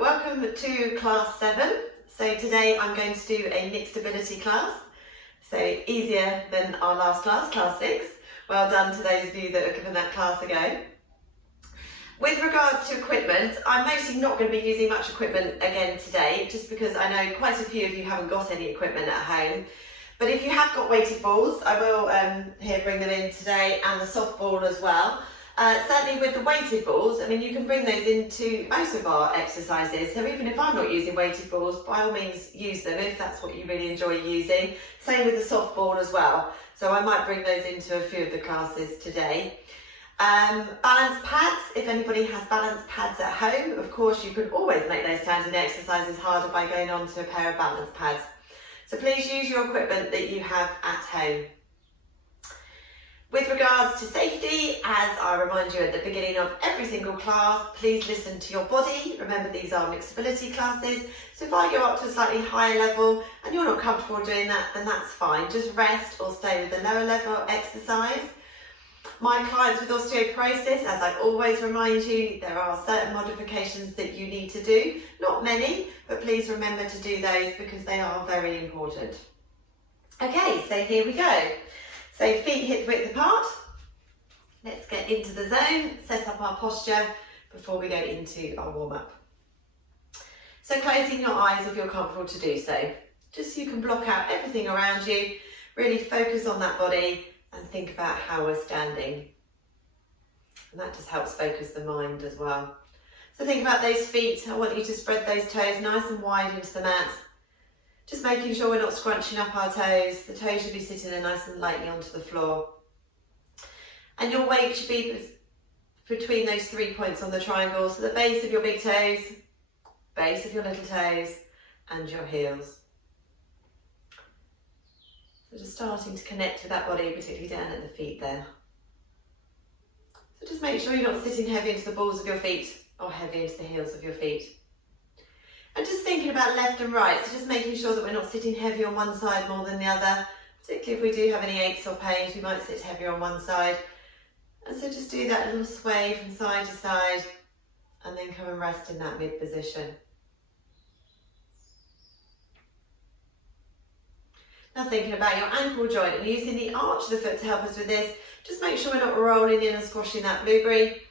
welcome to class 7. So today I'm going to do a mixed ability class. So easier than our last class, class 6. Well done to those of you that have given that class a go. With regards to equipment, I'm mostly not going to be using much equipment again today, just because I know quite a few of you haven't got any equipment at home. But if you have got weighted balls, I will here bring them in today, and the soft ball as well. Certainly with the weighted balls, I mean, you can bring those into most of our exercises. So even if I'm not using weighted balls, by all means use them if that's what you really enjoy using. Same with the soft ball as well. So I might bring those into a few of the classes today. Balance pads, if anybody has balance pads at home, of course you could always make those standing exercises harder by going on to a pair of balance pads. So please use your equipment that you have at home. With regards to safety, as I remind you at the beginning of every single class, please listen to your body. Remember, these are mixed ability classes. So if I go up to a slightly higher level and you're not comfortable doing that, then that's fine. Just rest or stay with the lower level exercise. My clients with osteoporosis, as I always remind you, there are certain modifications that you need to do. Not many, but please remember to do those because they are very important. Okay, so here we go. So feet hip width apart. Let's get into the zone, set up our posture before we go into our warm-up. So closing your eyes if you're comfortable to do so. Just so you can block out everything around you, really focus on that body and think about how we're standing. And that just helps focus the mind as well. So think about those feet. I want you to spread those toes nice and wide into the mat. Just making sure we're not scrunching up our toes. The toes should be sitting there nice and lightly onto the floor. And your weight should be between those 3 points on the triangle. So the base of your big toes, base of your little toes, and your heels. So just starting to connect with that body, particularly down at the feet there. So just make sure you're not sitting heavy into the balls of your feet or heavy into the heels of your feet. And just thinking about left and right, so just making sure that we're not sitting heavy on one side more than the other. Particularly if we do have any aches or pains, we might sit heavier on one side. And so just do that little sway from side to side and then come and rest in that mid position. Now thinking about your ankle joint and using the arch of the foot to help us with this, just make sure we're not rolling in and squashing that blueberry.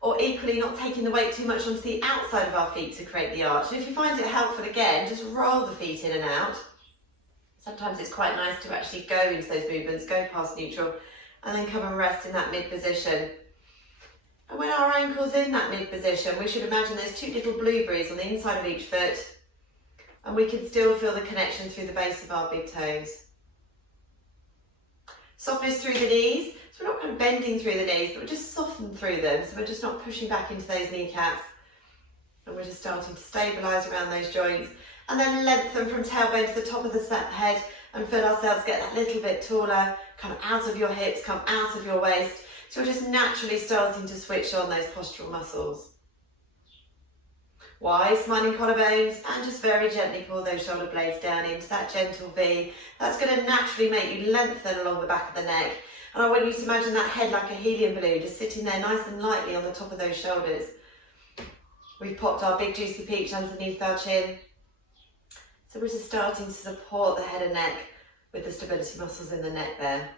Or equally not taking the weight too much onto the outside of our feet to create the arch. And if you find it helpful, again, just roll the feet in and out. Sometimes it's quite nice to actually go into those movements, go past neutral, and then come and rest in that mid position. And when our ankle's in that mid position, we should imagine there's two little blueberries on the inside of each foot, and we can still feel the connection through the base of our big toes. Softness through the knees. So we're not kind of bending through the knees, but we're just soften through them. So we're just not pushing back into those kneecaps. And we're just starting to stabilise around those joints. And then lengthen from tailbone to the top of the head and feel ourselves get that little bit taller, come out of your hips, come out of your waist. So we're just naturally starting to switch on those postural muscles. Wide, smiling collarbones, and just very gently pull those shoulder blades down into that gentle V. That's going to naturally make you lengthen along the back of the neck. And I want you to imagine that head like a helium balloon, just sitting there nice and lightly on the top of those shoulders. We've popped our big juicy peach underneath our chin. So we're just starting to support the head and neck with the stability muscles in the neck there.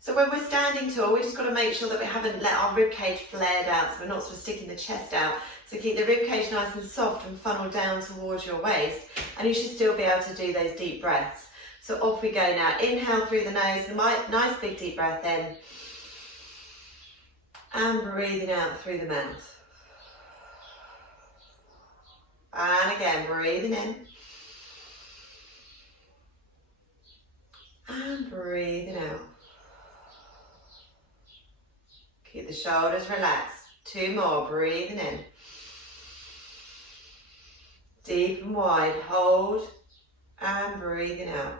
So when we're standing tall, we've just got to make sure that we haven't let our ribcage flared out, so we're not sort of sticking the chest out. So keep the ribcage nice and soft and funnel down towards your waist. And you should still be able to do those deep breaths. So off we go now. Inhale through the nose, a nice big deep breath in. And breathing out through the mouth. And again, breathing in. And breathing out. Keep the shoulders relaxed. 2 more, breathing in. Deep and wide, hold. And breathing out.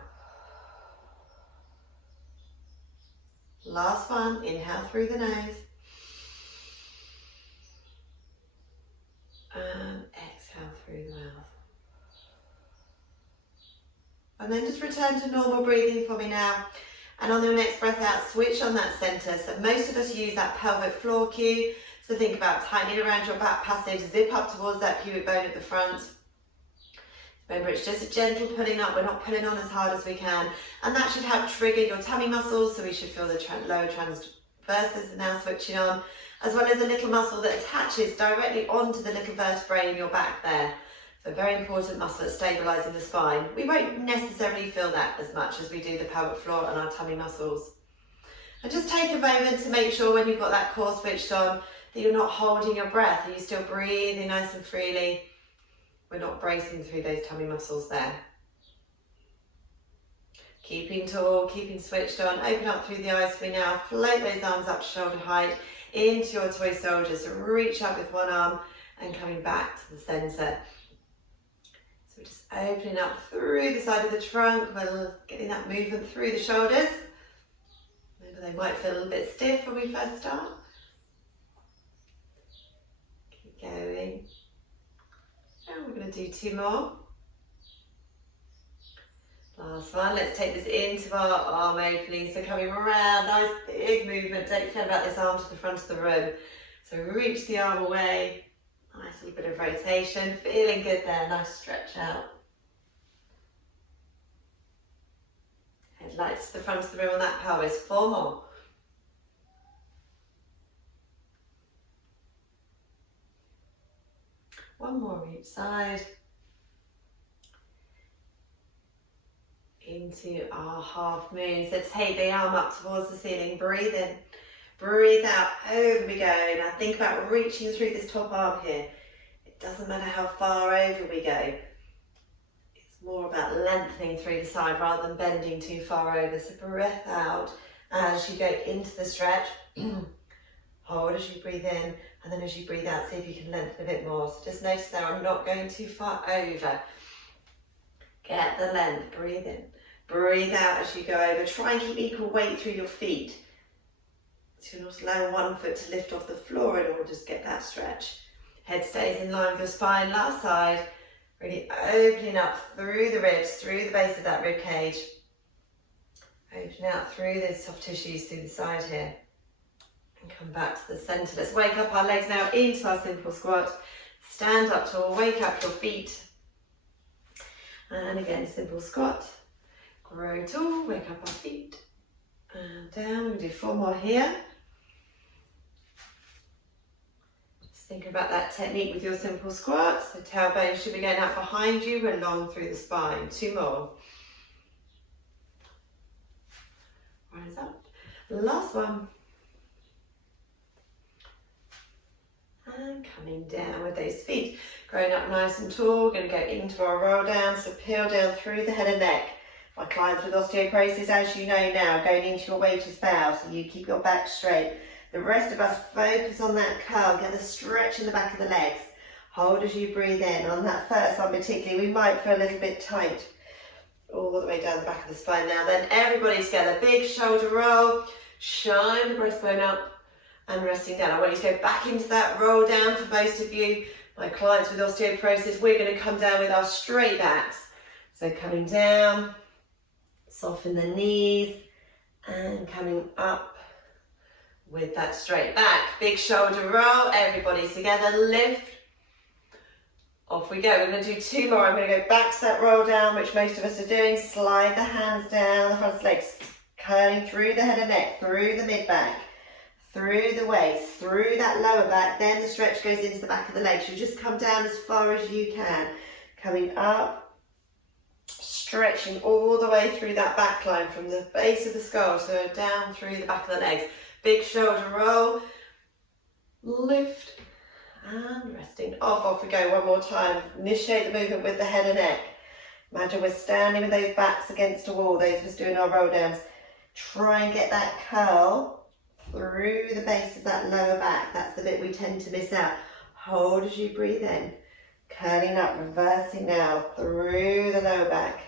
Last one, inhale through the nose. And exhale through the mouth. And then just return to normal breathing for me now. And on the next breath out, switch on that centre. So most of us use that pelvic floor cue. So think about tightening around your back passage, zip up towards that pubic bone at the front. Remember, it's just a gentle pulling up. We're not pulling on as hard as we can. And that should help trigger your tummy muscles. So we should feel the lower transverses are now switching on, as well as a little muscle that attaches directly onto the little vertebrae in your back there. So a very important muscle at stabilising the spine. We won't necessarily feel that as much as we do the pelvic floor and our tummy muscles. And just take a moment to make sure when you've got that core switched on that you're not holding your breath. Are you still breathing nice and freely? We're not bracing through those tummy muscles there. Keeping tall, keeping switched on. Open up through the eyes for me now. Float those arms up to shoulder height into your toy soldier. So reach up with one arm and coming back to the centre. So we're just opening up through the side of the trunk. We're getting that movement through the shoulders. Maybe they might feel a little bit stiff when we first start. Keep going. And we're going to do 2 more. Last one. Let's take this into our arm opening. So coming around, nice big movement. Don't forget about this arm to the front of the room. So reach the arm away. Nice little bit of rotation. Feeling good there. Nice stretch out. Headlights to the front of the room on that pelvis. 4 more. One more each side. Into our half moon. So take the arm up towards the ceiling. Breathe in. Breathe out. Over we go. Now think about reaching through this top arm here. It doesn't matter how far over we go. It's more about lengthening through the side rather than bending too far over. So breath out as you go into the stretch. Hold as you breathe in. And then as you breathe out, see if you can lengthen a bit more. So just notice there, I'm not going too far over. Get the length, breathe in. Breathe out as you go over. Try and keep equal weight through your feet. So you're not allowing one foot to lift off the floor in order to get that stretch. Head stays in line with your spine. Last side. Really opening up through the ribs, through the base of that rib cage. Open out through those soft tissues through the side here. And come back to the centre. Let's wake up our legs now into our simple squat. Stand up tall, wake up your feet. And again, simple squat. Grow tall, wake up our feet. And down, we'll do 4 more here. Just think about that technique with your simple squat. So tailbone should be going out behind you, we're long through the spine. 2 more. Rise up. Last one. And coming down with those feet. Growing up nice and tall, we're going to go into our roll down, so peel down through the head and neck. My clients with osteoporosis, as you know now, going into your weighted bow, so you keep your back straight. The rest of us focus on that curl, get the stretch in the back of the legs. Hold as you breathe in. On that first one particularly, we might feel a little bit tight all the way down the back of the spine now. Then everybody together, big shoulder roll, shine the breastbone up. And resting down. I want you to go back into that roll down for most of you. My clients with osteoporosis, we're going to come down with our straight backs. So coming down, soften the knees, and coming up with that straight back. Big shoulder roll, everybody together, lift. Off we go. We're going to do 2 more. I'm going to go back to that roll down, which most of us are doing. Slide the hands down the front of the legs, curling through the head and neck, through the mid-back. Through the waist, through that lower back, then the stretch goes into the back of the legs. You just come down as far as you can. Coming up, stretching all the way through that back line from the base of the skull, so down through the back of the legs. Big shoulder roll, lift, and resting. Off we go one more time. Initiate the movement with the head and neck. Imagine we're standing with those backs against a wall, those of us doing our roll downs. Try and get that curl through the base of that lower back. That's the bit we tend to miss out. Hold as you breathe in. Curling up, reversing now through the lower back.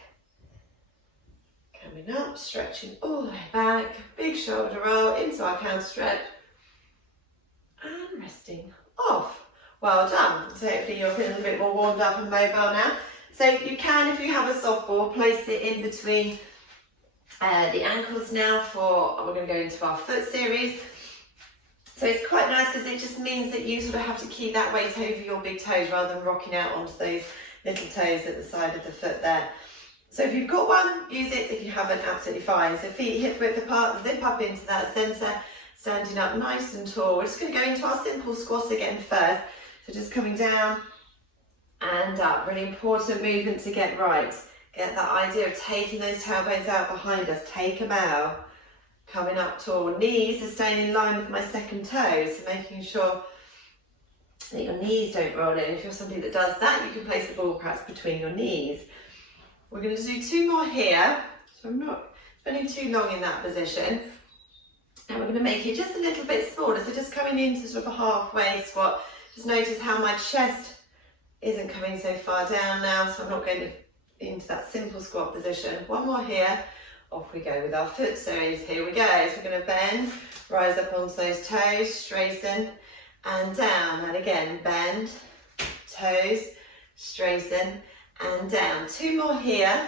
Coming up, stretching all the way back. Big shoulder roll into our counter stretch. And resting off. Well done. So hopefully you're feeling a bit more warmed up and mobile now. So you can, if you have a soft ball, place it in between the ankles now for, we're going to go into our foot series. So So it's quite nice because it just means that you sort of have to keep that weight over your big toes rather than rocking out onto those little toes at the side of the foot there. So if you've got one, use it. If you haven't, absolutely fine. So feet hip width apart, zip up into that centre, standing up nice and tall. We're just going to go into our simple squat again first. So just coming down and up. Really important movement to get right. Get that idea of taking those tailbones out behind us. Take them out. Coming up tall. Knees are staying in line with my second toes. So making sure that your knees don't roll in. If you're somebody that does that, you can place the ball perhaps between your knees. We're going to do 2 more here. So I'm not spending too long in that position. And we're going to make it just a little bit smaller. So just coming into sort of a halfway squat. Just notice how my chest isn't coming so far down now. So I'm not going into that simple squat position. 1 more here. Off we go with our foot series. Here we go. So we're going to bend, rise up onto those toes, straighten and down. And again, bend, toes, straighten and down. 2 more here.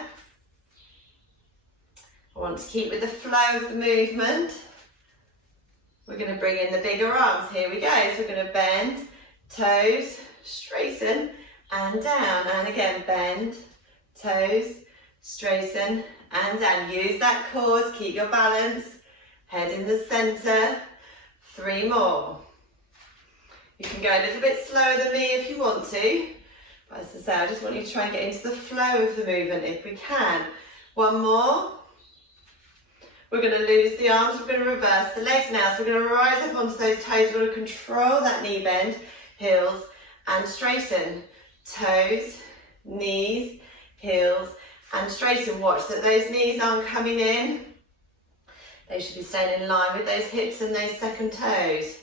I want to keep with the flow of the movement. We're going to bring in the bigger arms. Here we go. So we're going to bend, toes, straighten and down. And again, bend, toes, straighten and down. Use that core, keep your balance, head in the centre. 3 more. You can go a little bit slower than me if you want to, but as I say, I just want you to try and get into the flow of the movement if we can. 1 more. We're going to lose the arms, we're going to reverse the legs now, so we're going to rise up onto those toes, we're going to control that knee bend, heels and straighten. Toes, knees, heels and straighten. Watch that those knees aren't coming in. They should be staying in line with those hips and those second toes.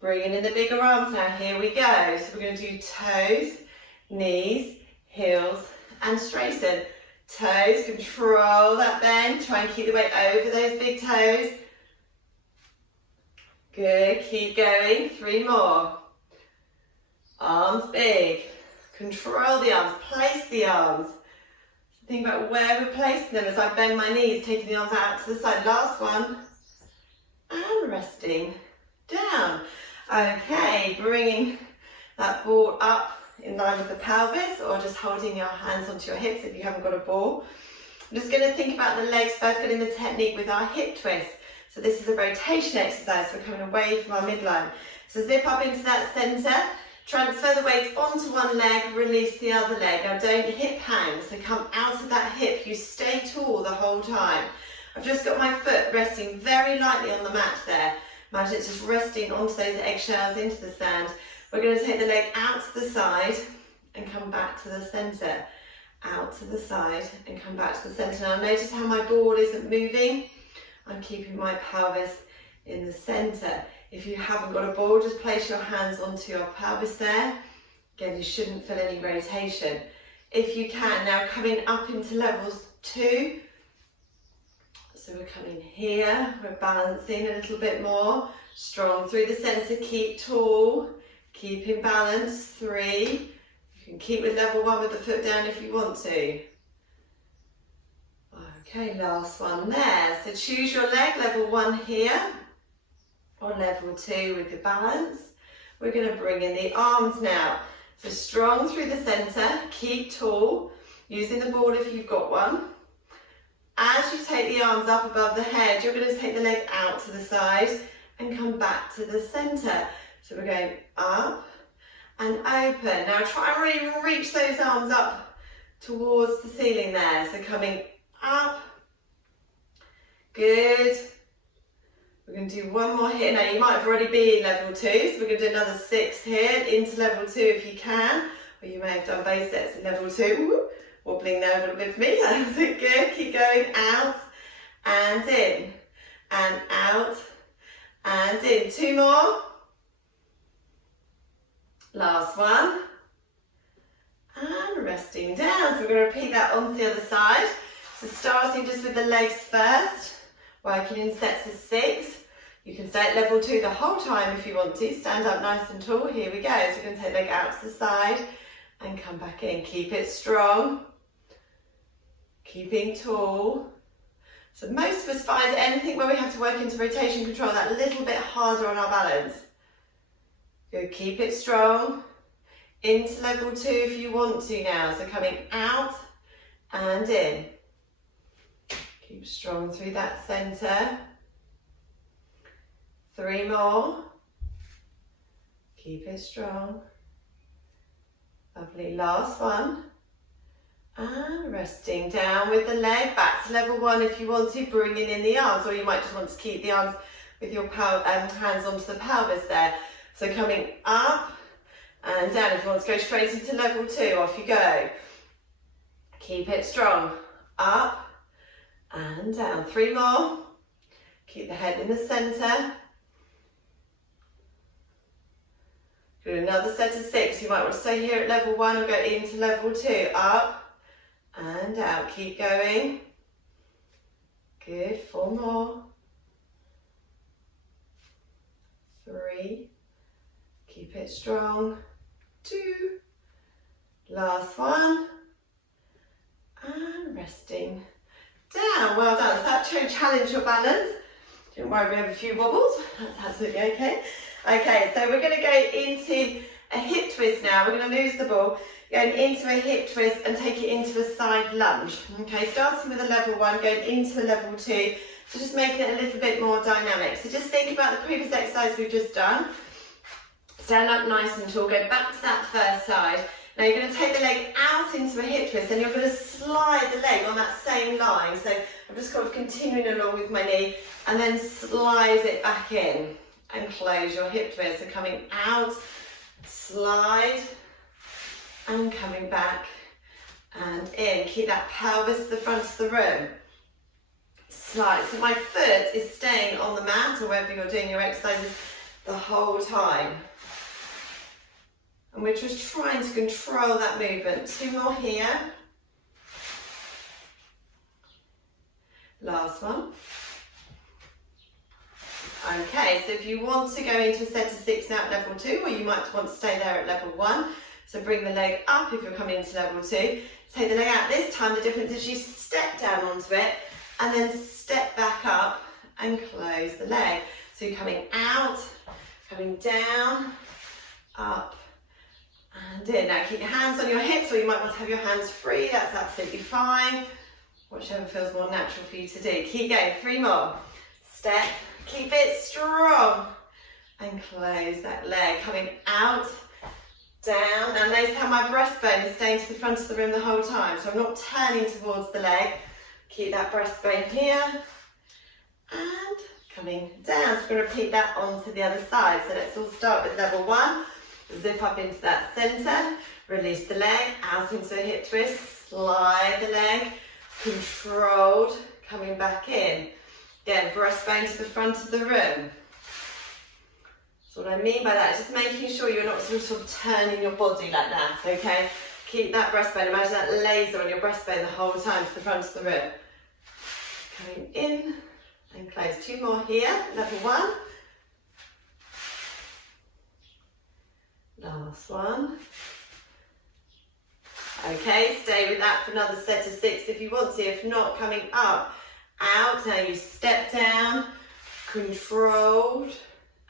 Bringing in the bigger arms now. Here we go. So we're going to do toes, knees, heels and straighten. Toes, control that bend. Try and keep the weight over those big toes. Good. Keep going. 3 more. Arms big. Control the arms. Place the arms. Think about where we're placing them as I bend my knees, taking the arms out to the side. Last one. And resting down. Okay, bringing that ball up in line with the pelvis or just holding your hands onto your hips if you haven't got a ball. I'm just going to think about the legs first, getting the technique with our hip twist. So this is a rotation exercise. We're coming away from our midline. So zip up into that centre. Transfer the weight onto one leg, release the other leg. Now don't hip hang, so come out of that hip. You stay tall the whole time. I've just got my foot resting very lightly on the mat there. Imagine it's just resting onto those eggshells into the sand. We're going to take the leg out to the side and come back to the centre. Out to the side and come back to the centre. Now notice how my ball isn't moving. I'm keeping my pelvis in the centre. If you haven't got a ball, just place your hands onto your pelvis there. Again, you shouldn't feel any rotation. If you can, now coming up into levels 2. So we're coming here, we're balancing a little bit more. Strong through the centre, keep tall, keep in balance. 3. You can keep with level 1 with the foot down if you want to. Okay, last one there. So choose your leg, level 1 here. Or level 2 with the balance. We're going to bring in the arms now. So strong through the centre, keep tall, using the ball if you've got one. As you take the arms up above the head, you're going to take the leg out to the side and come back to the centre. So we're going up and open. Now try and really reach those arms up towards the ceiling there. So coming up. Good. We're going to do 1 more here. Now you might have already been in level 2, so we're going to do another 6 here into level 2 if you can, or you may have done both sets in level 2. Woo, wobbling there a little bit for me. That's it. Good. Keep going. Out and in and out and in. 2 more. Last one. And resting down. So we're going to repeat that onto the other side. So starting just with the legs first. Working in sets of 6. You can stay at level 2 the whole time if you want to. Stand up nice and tall. Here we go. So we're going to take the leg out to the side and come back in. Keep it strong. Keeping tall. So most of us find anything where we have to work into rotation control that little bit harder on our balance. Good, keep it strong. Into level 2 if you want to now. So coming out and in. Keep strong through that centre. 3 more. Keep it strong. Lovely, last one. And resting down with the leg, back to level 1 if you want to, bringing in the arms, or you might just want to keep the arms with your hands onto the pelvis there. So coming up and down. If you want to go straight into level 2, off you go. Keep it strong. Up and down. 3 more. Keep the head in the centre. Do another set of 6. You might want to stay here at level 1 or go into level 2. Up and out. Keep going. Good. 4 more. 3. Keep it strong. 2. Last one. And resting down. Well done. If that challenge your balance, don't worry, we have a few wobbles. That's absolutely okay. Okay, so we're going to go into a hip twist now. We're going to lose the ball, going into a hip twist and take it into a side lunge. Okay, starting with a level 1, going into a level 2, so just making it a little bit more dynamic. So just think about the previous exercise we've just done. Stand up nice and tall, go back to that first side. Now you're going to take the leg out into a hip twist and you're going to slide the leg on that same line. So I'm just kind of continuing along with my knee and then slide it back in. And close your hip twist. So coming out, slide, and coming back and in. Keep that pelvis to the front of the room. Slide. So my foot is staying on the mat or wherever you're doing your exercises the whole time. And we're just trying to control that movement. 2 more here. Last one. Okay, so if you want to go into a set of 6 now at level 2, or you might want to stay there at level 1, so bring the leg up if you're coming into level 2, take the leg out. This time the difference is you step down onto it and then step back up and close the leg. So you're coming out, coming down, up and in. Now keep your hands on your hips, or you might want to have your hands free, that's absolutely fine. Whichever feels more natural for you to do. Keep going, 3 more. Step. Keep it strong and close that leg. Coming out, down. Now notice how my breastbone is staying to the front of the room the whole time. So I'm not turning towards the leg. Keep that breastbone here. And coming down. So we're going to repeat that onto the other side. So let's all start with level 1. Zip up into that centre. Release the leg. Out into a hip twist. Slide the leg. Controlled. Coming back in. Again, breastbone to the front of the room. So what I mean by that is just making sure you're not sort of turning your body like that, okay? Keep that breastbone, imagine that laser on your breastbone the whole time to the front of the room. Coming in and close. 2 more here, level 1. Last one. Okay, stay with that for another set of 6 if you want to. If not, coming up. Out, now you step down, controlled,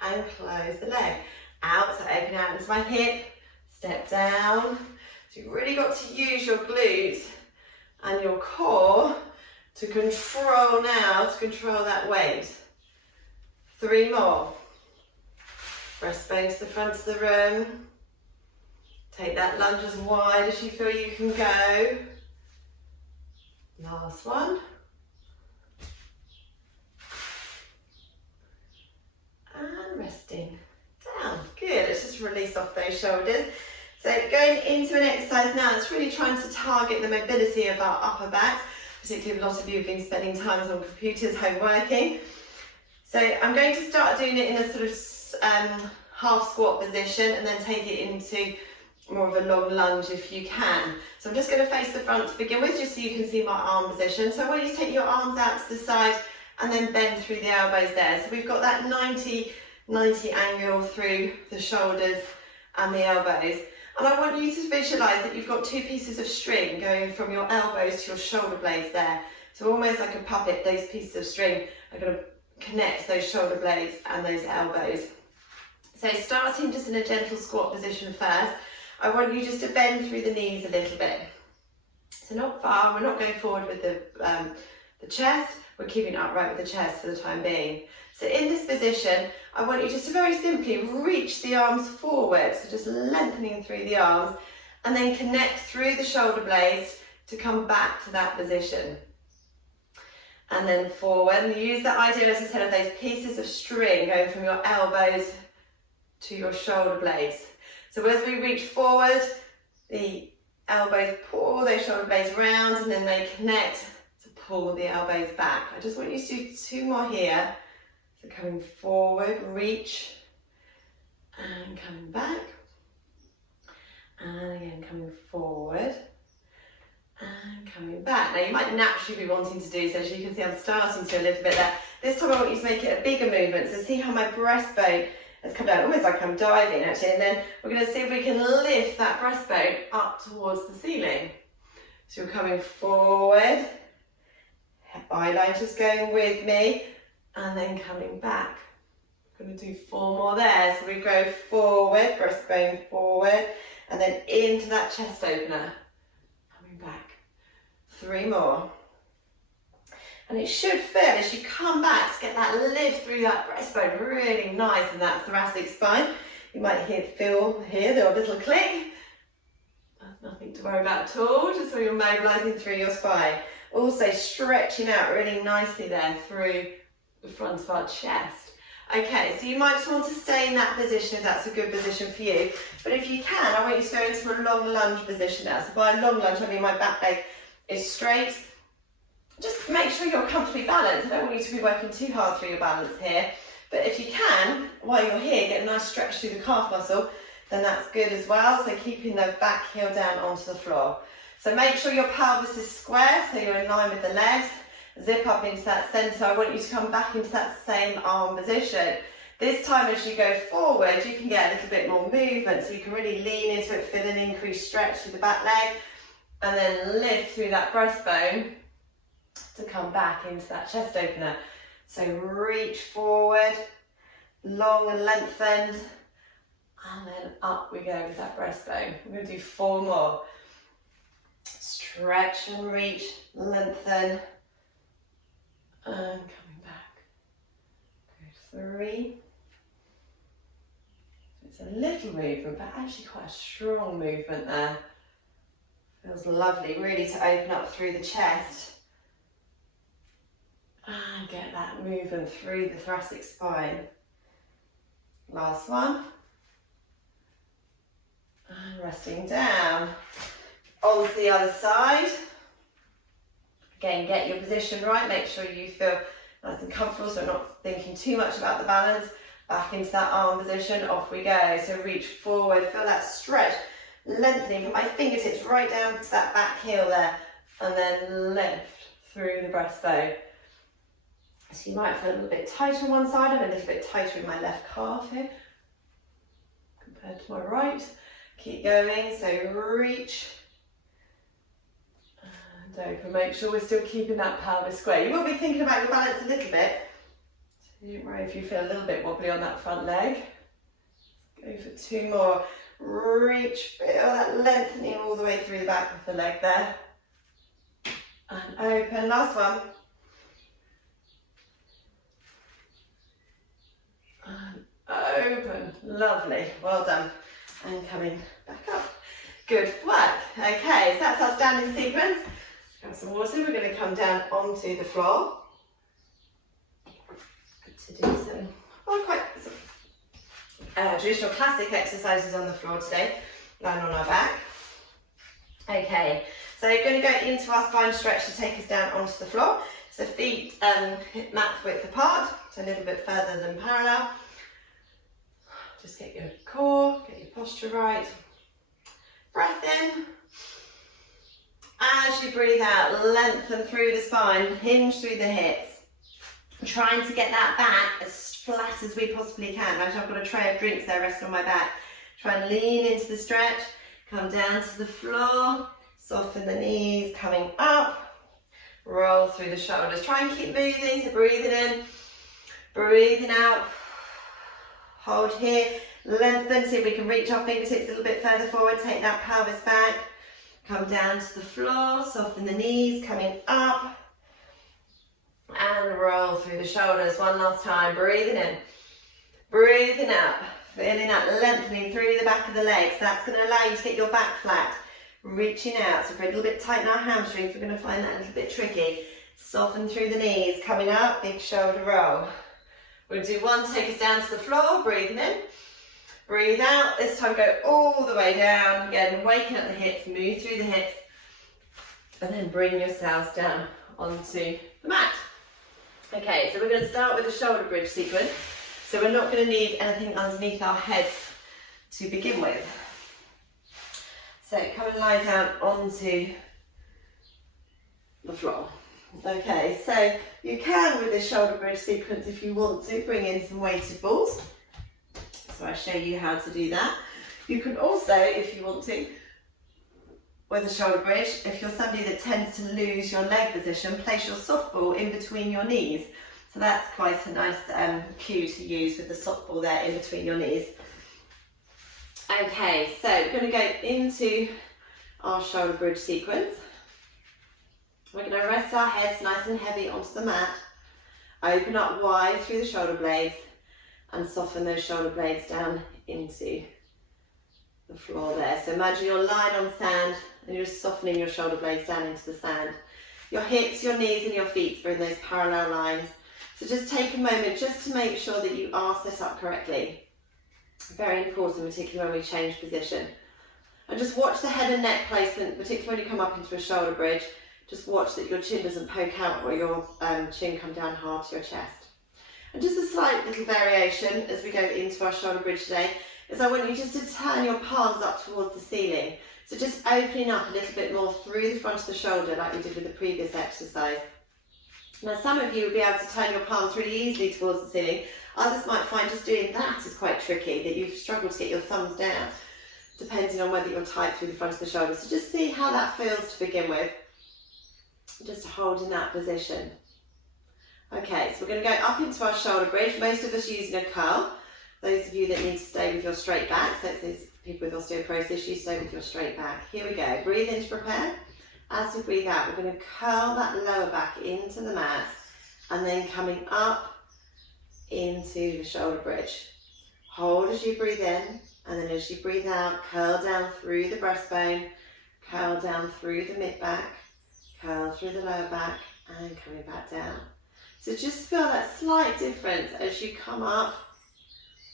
and close the leg. Out, so open out into my hip, step down. So you've really got to use your glutes and your core to control now, to control that weight. 3 more. Breastbone to the front of the room. Take that lunge as wide as you feel you can go. Last one. And resting down. Good, let's just release off those shoulders. So going into an exercise now that's really trying to target the mobility of our upper back, particularly a lot of you have been spending time on computers, home working. So I'm going to start doing it in a sort of half squat position and then take it into more of a long lunge if you can. So I'm just going to face the front to begin with, just so you can see my arm position. So I want you to take your arms out to the side and then bend through the elbows there. So we've got that 90 angle through the shoulders and the elbows. And I want you to visualise that you've got 2 pieces of string going from your elbows to your shoulder blades there. So almost like a puppet, those pieces of string are going to connect those shoulder blades and those elbows. So starting just in a gentle squat position first, I want you just to bend through the knees a little bit. So not far, we're not going forward with the chest, we're keeping upright with the chest for the time being. So in this position, I want you just to very simply reach the arms forward, so just lengthening through the arms, and then connect through the shoulder blades to come back to that position. And then forward, and use that idea, as I said, of those pieces of string going from your elbows to your shoulder blades. So as we reach forward, the elbows pull those shoulder blades round, and then they connect to pull the elbows back. I just want you to do 2 more here. So coming forward, reach, and coming back. And again, coming forward, and coming back. Now you might naturally be wanting to do so, as you can see I'm starting to a little bit there. This time I want you to make it a bigger movement, so see how my breastbone has come down, almost like I'm diving actually, and then we're going to see if we can lift that breastbone up towards the ceiling. So you're coming forward, eyeliners going with me, and then coming back. We're going to do 4 more there, so we go forward, breastbone forward, and then into that chest opener, coming back. 3 more. And it should feel, as you come back, to get that lift through that breastbone, really nice in that thoracic spine. You might feel here the little click. That's nothing to worry about at all, just when you're mobilising through your spine. Also stretching out really nicely there through the front of our chest. Okay, so you might just want to stay in that position if that's a good position for you. But if you can, I want you to go into a long lunge position now. So by a long lunge, I mean my back leg is straight. Just make sure you're comfortably balanced. I don't want you to be working too hard through your balance here. But if you can, while you're here, get a nice stretch through the calf muscle, then that's good as well. So keeping the back heel down onto the floor. So make sure your pelvis is square, so you're in line with the legs. Zip up into that centre. I want you to come back into that same arm position. This time as you go forward, you can get a little bit more movement. So you can really lean into it, feel an increased stretch through the back leg, and then lift through that breastbone to come back into that chest opener. So reach forward, long and lengthened, and then up we go with that breastbone. We're going to do 4 more. Stretch and reach, lengthen, and coming back. Good. 3. It's a little movement, but actually quite a strong movement there. Feels lovely, really, to open up through the chest. And get that movement through the thoracic spine. Last one. And resting down. On to the other side. Again, get your position right. Make sure you feel nice and comfortable, so not thinking too much about the balance. Back into that arm position. Off we go. So reach forward. Feel that stretch. Lengthening from my fingertips right down to that back heel there. And then lift through the breastbone. So you might feel a little bit tighter on one side. I'm a little bit tighter in my left calf here compared to my right. Keep going. So reach. And open. Make sure we're still keeping that pelvis square. You will be thinking about your balance a little bit. So don't worry if you feel a little bit wobbly on that front leg. Go for 2 more. Reach, feel that lengthening all the way through the back of the leg there. And open, last one. And open, lovely, well done. And coming back up. Good work. Okay, so that's our standing sequence. Got some water, we're going to come down onto the floor to do some, traditional classic exercises on the floor today, lying on our back. Okay, so you're going to go into our spine stretch to take us down onto the floor. So feet hip mat width apart, so a little bit further than parallel. Just get your core, get your posture right. Breath in. As you breathe out, lengthen through the spine, hinge through the hips. Trying to get that back as flat as we possibly can. Imagine I've got a tray of drinks there resting on my back. Try and lean into the stretch, come down to the floor, soften the knees, coming up. Roll through the shoulders. Try and keep moving, so breathing in, breathing out. Hold here, lengthen, see if we can reach our fingertips a little bit further forward, take that pelvis back. Come down to the floor, soften the knees, coming up. And roll through the shoulders. One last time, breathing in, breathing out. Feeling that lengthening through the back of the legs. That's going to allow you to get your back flat. Reaching out. So if we're a little bit tight in our hamstrings, we're going to find that a little bit tricky. Soften through the knees. Coming up, big shoulder roll. We'll do one, take us down to the floor. Breathing in. Breathe out. This time go all the way down. Again, waking up the hips. Move through the hips. And then bring yourselves down onto the mat. Okay, so we're going to start with the shoulder bridge sequence. So we're not going to need anything underneath our heads to begin with. So come and lie down onto the floor. Okay, so you can with this shoulder bridge sequence, if you want to, bring in some weighted balls. So I'll show you how to do that. You can also, if you want to, with a shoulder bridge, if you're somebody that tends to lose your leg position, place your softball in between your knees. So that's quite a nice cue to use with the softball there in between your knees. Okay, so we're going to go into our shoulder bridge sequence. We're going to rest our heads nice and heavy onto the mat. Open up wide through the shoulder blades and soften those shoulder blades down into the floor there. So imagine you're lying on sand and you're just softening your shoulder blades down into the sand. Your hips, your knees and your feet are in those parallel lines. So just take a moment just to make sure that you are set up correctly. Very important, particularly when we change position. And just watch the head and neck placement, particularly when you come up into a shoulder bridge. Just watch that your chin doesn't poke out or your chin come down hard to your chest. And just a slight little variation as we go into our shoulder bridge today is I want you just to turn your palms up towards the ceiling. So just opening up a little bit more through the front of the shoulder like we did with the previous exercise. Now some of you will be able to turn your palms really easily towards the ceiling. Others might find just doing that is quite tricky, that you've struggled to get your thumbs down, depending on whether you're tight through the front of the shoulder. So just see how that feels to begin with. Just hold in that position. Okay, so we're going to go up into our shoulder bridge. Most of us using a curl. Those of you that need to stay with your straight back, so it's those people with osteoporosis, you stay with your straight back. Here we go. Breathe in to prepare. As we breathe out, we're going to curl that lower back into the mat and then coming up into the shoulder bridge. Hold as you breathe in, and then as you breathe out, curl down through the breastbone, curl down through the mid-back, curl through the lower back, and coming back down. So just feel that slight difference as you come up.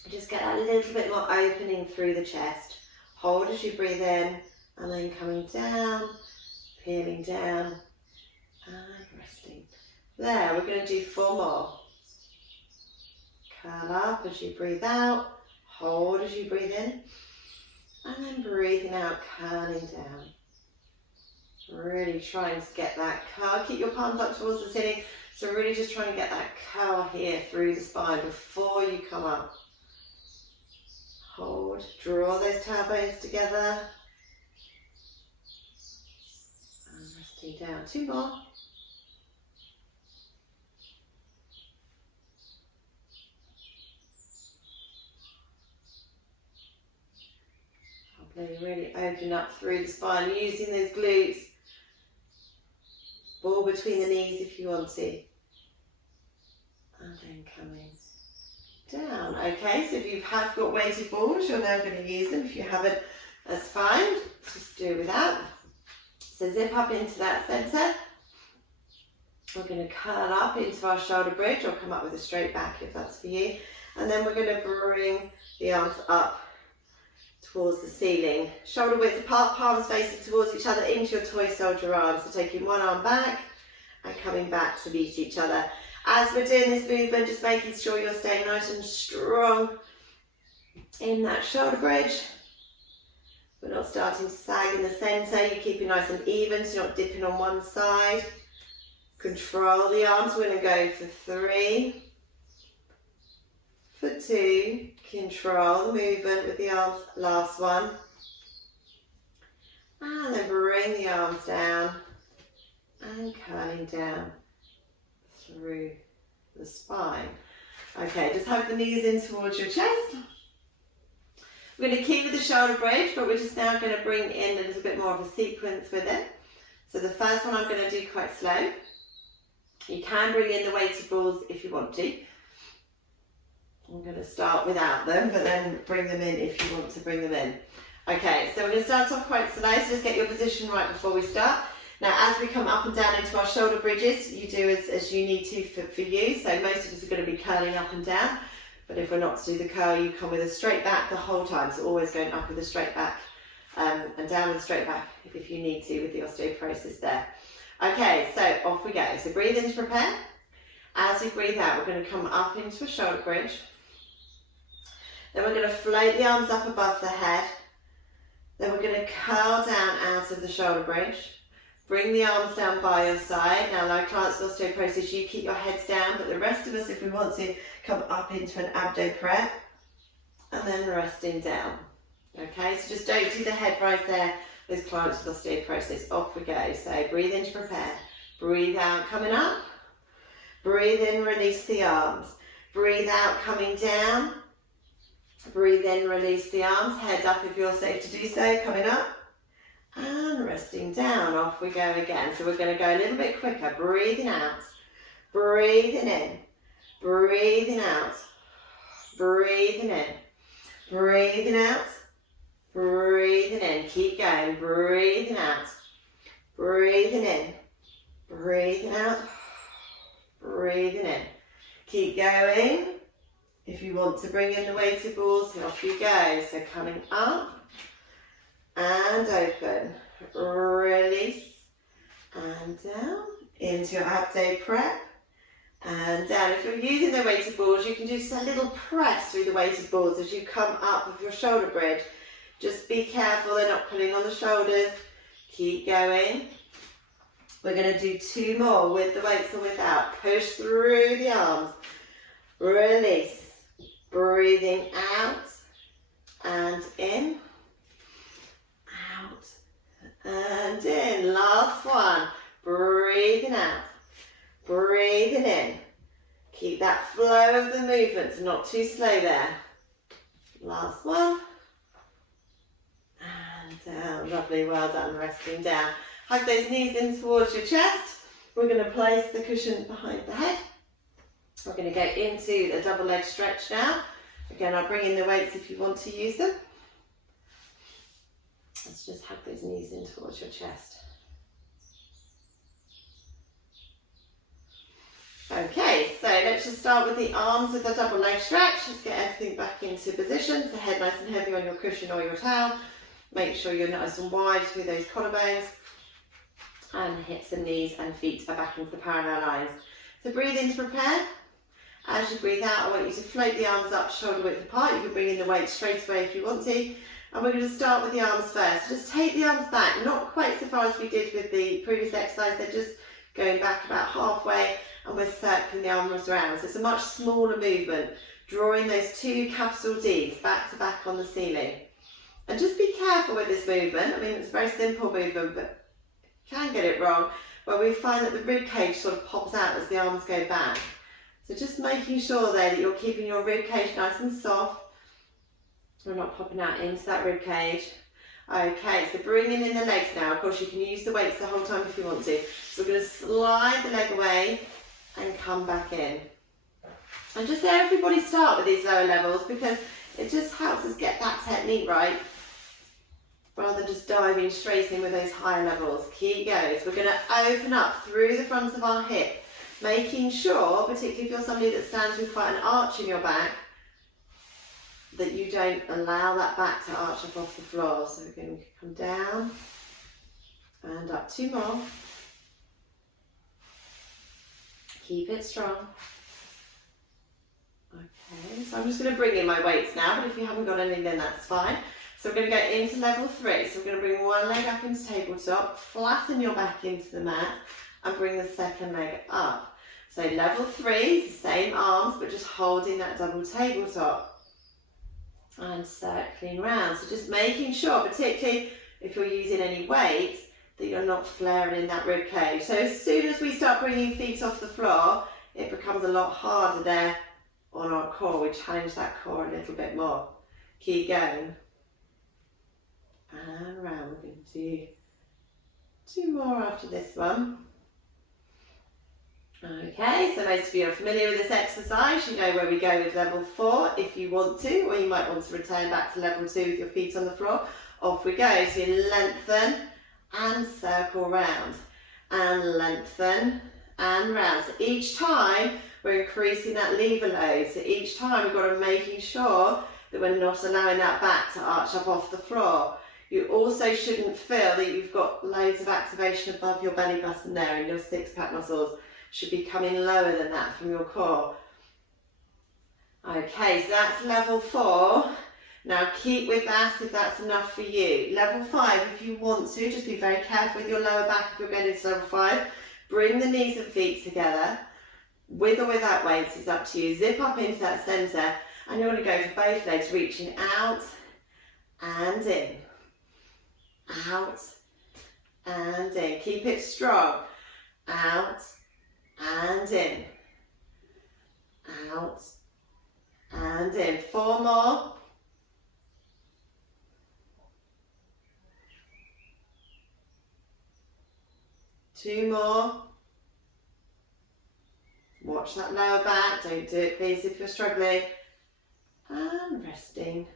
Just get that little bit more opening through the chest. Hold as you breathe in, and then coming down, peeling down, and resting. There, we're going to do 4 more. Curl up as you breathe out, hold as you breathe in, and then breathing out, curling down. Really trying to get that curl. Keep your palms up towards the ceiling. So really just trying to get that curl here through the spine before you come up. Hold, draw those tailbones together. And resting down. 2 more. Really open up through the spine, using those glutes. Ball between the knees if you want to. And then coming down. Okay, so if you have got weighted balls, you're now going to use them. If you haven't, that's fine. Just do it without. So zip up into that centre. We're going to curl up into our shoulder bridge or come up with a straight back if that's for you. And then we're going to bring the arms up towards the ceiling. Shoulder width apart, palms facing towards each other into your toy soldier arms. So taking one arm back and coming back to meet each other. As we're doing this movement, just making sure you're staying nice and strong in that shoulder bridge. We're not starting to sag in the centre. You're keeping nice and even, so you're not dipping on one side. Control the arms. We're going to go for 3, for 2. Control the movement with the arms. Last one. And then bring the arms down. and curling down through the spine. Okay, just hug the knees in towards your chest. We're going to keep with the shoulder bridge, but we're just now going to bring in a little bit more of a sequence with it. So the first one I'm going to do quite slow. You can bring in the weighted balls if you want to. I'm going to start without them, but then bring them in if you want to bring them in. Okay, so we're going to start off quite slow, so just get your position right before we start. Now, as we come up and down into our shoulder bridges, you do as you need to for you. So most of us are going to be curling up and down, but if we're not to do the curl, you come with a straight back the whole time. So always going up with a straight back and down with a straight back if you need to with the osteoporosis there. Okay, so off we go. So breathe in to prepare. As we breathe out, we're going to come up into a shoulder bridge. Then we're going to float the arms up above the head. Then we're going to curl down out of the shoulder bridge. Bring the arms down by your side. Now, like clients with osteoporosis, you keep your heads down, but the rest of us, if we want to, come up into an abdo prep and then resting down. Okay, so just don't do the head rise there with clients with osteoporosis. Off we go. So breathe in to prepare. Breathe out, coming up. Breathe in, release the arms. Breathe out, coming down. Breathe in, release the arms. Head up if you're safe to do so, coming up. And resting down, off we go again. So we're going to go a little bit quicker. Breathing out, breathing in, breathing out, breathing in, breathing out, breathing in. Keep going, breathing out, breathing in, breathing out, breathing in. Keep going. If you want to bring in the weighted balls, off you go. So coming up. And open, release, and down, into your abdo prep, and down. If you're using the weighted balls, you can do just a little press through the weighted balls as you come up with your shoulder bridge. Just be careful they're not pulling on the shoulders. Keep going. We're going to do 2 more with the weights and without. Push through the arms, release, breathing out, and in. And in, last one, breathing out, breathing in. Keep that flow of the movements, not too slow there. Last one. And down, lovely, well done, resting down. Hug those knees in towards your chest. We're going to place the cushion behind the head. We're going to go into a double leg stretch now. Again, I'll bring in the weights if you want to use them. Let's just hug those knees in towards your chest. Okay, so let's just start with the arms with a double leg stretch. Just get everything back into position. So head nice and heavy on your cushion or your towel. Make sure you're nice and wide through those collarbones. And hips and knees and feet are back into the parallel lines. So breathe in to prepare. As you breathe out, I want you to float the arms up shoulder width apart. You can bring in the weight straight away if you want to. And we're going to start with the arms first. Just take the arms back, not quite so far as we did with the previous exercise. They're just going back about halfway and we're circling the arms around. So it's a much smaller movement, drawing those 2 capital Ds back to back on the ceiling. And just be careful with this movement. I mean, it's a very simple movement, but you can get it wrong, where we find that the rib cage sort of pops out as the arms go back. So just making sure there that you're keeping your rib cage nice and soft. We're not popping out into that rib cage. Okay, so bringing in the legs now. Of course, you can use the weights the whole time if you want to. We're going to slide the leg away and come back in. And just let everybody start with these lower levels because it just helps us get that technique right rather than just diving straight in with those higher levels. Keep going. So we're going to open up through the front of our hip, making sure, particularly if you're somebody that stands with quite an arch in your back, that you don't allow that back to arch up off the floor. So we're going to come down and up 2 more. Keep it strong. Okay, so I'm just going to bring in my weights now, but if you haven't got any, then that's fine. So we're going to go into level 3. So we're going to bring one leg up into tabletop, flatten your back into the mat, and bring the second leg up. So level 3, same arms, but just holding that double tabletop. And circling round. So just making sure, particularly if you're using any weights, that you're not flaring in that rib cage. So as soon as we start bringing feet off the floor, it becomes a lot harder there on our core. We challenge that core a little bit more. Keep going. And round. We're going to do 2 more after this one. Okay, so most of you are familiar with this exercise. You know where we go with level 4 if you want to, or you might want to return back to level 2 with your feet on the floor. Off we go. So you lengthen and circle round, and lengthen and round. So each time we're increasing that lever load. So each time we've got to making sure that we're not allowing that back to arch up off the floor. You also shouldn't feel that you've got loads of activation above your belly button there, and your 6-pack muscles should be coming lower than that from your core. Okay, so that's level 4. Now keep with that if that's enough for you. Level 5, if you want to, just be very careful with your lower back if you're going into level 5. Bring the knees and feet together. With or without weights, it's up to you. Zip up into that centre, and you're going to go for both legs, reaching out and in. Out and in. Keep it strong. Out and in. Out and in. 4 more. Two more. Watch that lower back. Don't do it, please, if you're struggling. And resting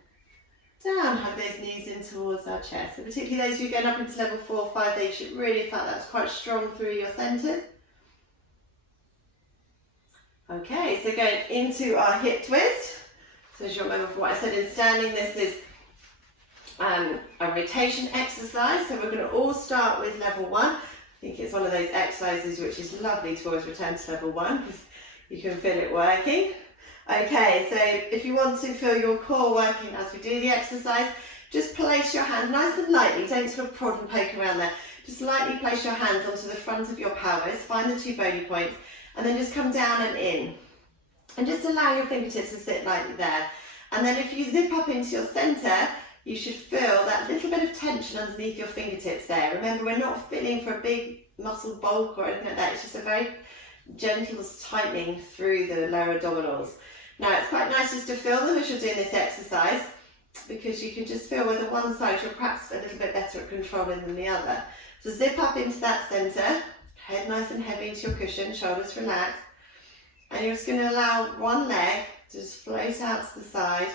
down. Have those knees in towards our chest. So particularly those of you going up into level 4 or 5, they should really feel that's quite strong through your centres. Okay, so going into our hip twist. So as you remember from what I said in standing, this is a rotation exercise. So we're going to all start with level 1. I think it's one of those exercises which is lovely to always return to level 1 because you can feel it working. Okay, so if you want to feel your core working as we do the exercise, just place your hand nice and lightly, don't sort of prod and poke around there, just lightly place your hands onto the front of your pelvis, find the 2 bony points, and then just come down and in. And just allow your fingertips to sit lightly there. And then if you zip up into your centre, you should feel that little bit of tension underneath your fingertips there. Remember, we're not feeling for a big muscle bulk or anything like that, it's just a very gentle tightening through the lower abdominals. Now it's quite nice just to feel them as you're doing this exercise, because you can just feel whether one side you're perhaps a little bit better at controlling than the other. So zip up into that centre, head nice and heavy into your cushion, shoulders relaxed, and you're just going to allow one leg to just float out to the side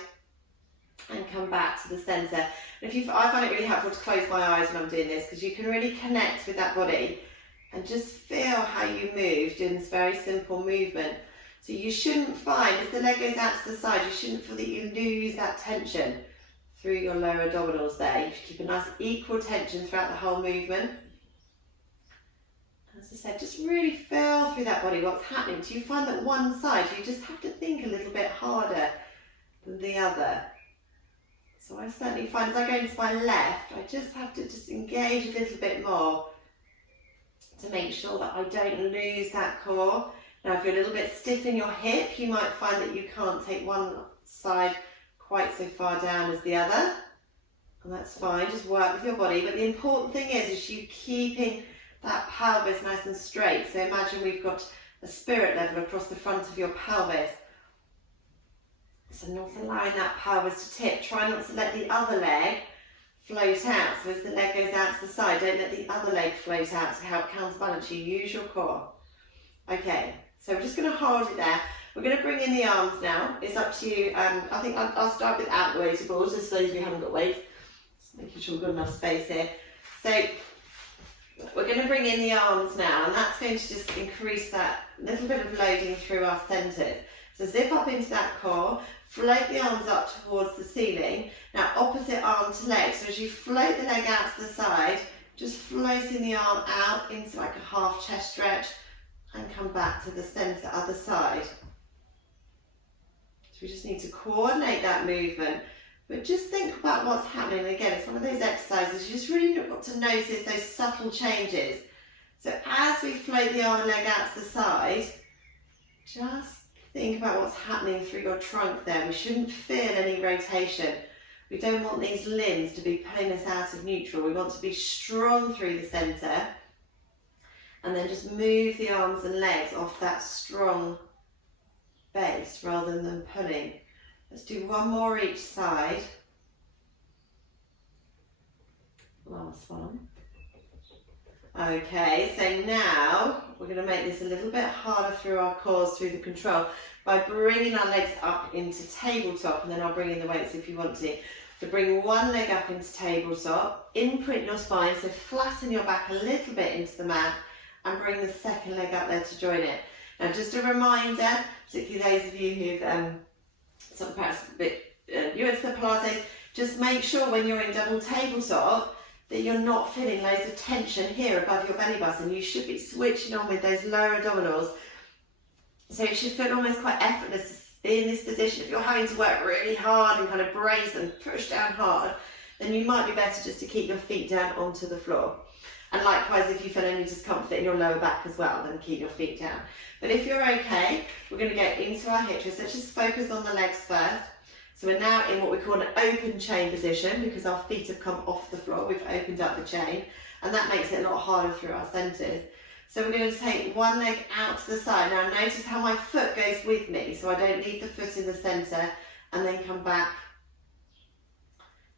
and come back to the centre. And I find it really helpful to close my eyes when I'm doing this, because you can really connect with that body and just feel how you move doing this very simple movement. So you shouldn't find, as the leg goes out to the side, you shouldn't feel that you lose that tension through your lower abdominals there. You should keep a nice equal tension throughout the whole movement. As I said, just really feel through that body what's happening. Do you find that one side, you just have to think a little bit harder than the other? So I certainly find as I go into my left, I just have to just engage a little bit more to make sure that I don't lose that core. Now if you're a little bit stiff in your hip, you might find that you can't take one side quite so far down as the other. And that's fine, just work with your body. But the important thing is you keeping that pelvis nice and straight. So imagine we've got a spirit level across the front of your pelvis. So not allowing that pelvis to tip. Try not to let the other leg float out. So as the leg goes out to the side, don't let the other leg float out to help counterbalance you. Use your core. Okay, so we're just going to hold it there. We're going to bring in the arms now. It's up to you. I think I'll start without the weighted balls, just so you haven't got weights. Just making sure we've got enough space here. So we're going to bring in the arms now, and that's going to just increase that little bit of loading through our centres. So zip up into that core, float the arms up towards the ceiling. Now opposite arm to leg. So as you float the leg out to the side, just floating the arm out into like a half chest stretch and come back to the centre, other side. So we just need to coordinate that movement, but just think about what's happening. Again, it's one of those exercises, you just really got to notice those subtle changes. So as we float the arm and leg out to the side, just think about what's happening through your trunk there. We shouldn't feel any rotation We don't want these limbs to be pulling us out of neutral. We want to be strong through the centre, and then just move the arms and legs off that strong base rather than pulling. Let's do one more each side. Last one. Okay, so now we're going to make this a little bit harder through our cores, through the control, by bringing our legs up into tabletop, and then I'll bring in the weights if you want to. So bring one leg up into tabletop, imprint your spine, so flatten your back a little bit into the mat, and bring the second leg up there to join it. Now just a reminder, particularly those of you who've perhaps a bit newer to the Pilates, just make sure when you're in double tabletop that you're not feeling loads of tension here above your belly button. You should be switching on with those lower abdominals. So it should feel almost quite effortless in this position. If you're having to work really hard and kind of brace and push down hard, then you might be better just to keep your feet down onto the floor. And likewise, if you feel any discomfort in your lower back as well, then keep your feet down. But if you're okay, we're going to get into our hip twists. Let's just focus on the legs first. So we're now in what we call an open chain position because our feet have come off the floor. We've opened up the chain, and that makes it a lot harder through our centres. So we're going to take one leg out to the side. Now notice how my foot goes with me, so I don't leave the foot in the centre and then come back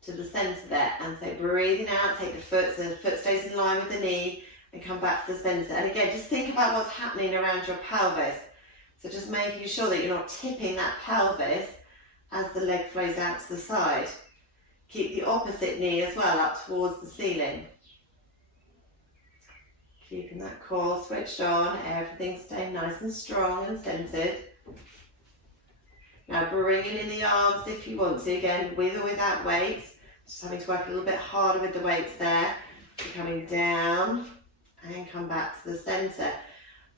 to the centre there. And so breathing out, take the foot so the foot stays in line with the knee, and come back to the centre. And again, just think about what's happening around your pelvis. So just making sure that you're not tipping that pelvis as the leg flows out to the side. Keep the opposite knee as well up towards the ceiling. Keeping that core switched on, everything staying nice and strong and centred. Now bringing in the arms if you want to, again with or without weights. Just having to work a little bit harder with the weights there. Coming down and come back to the centre.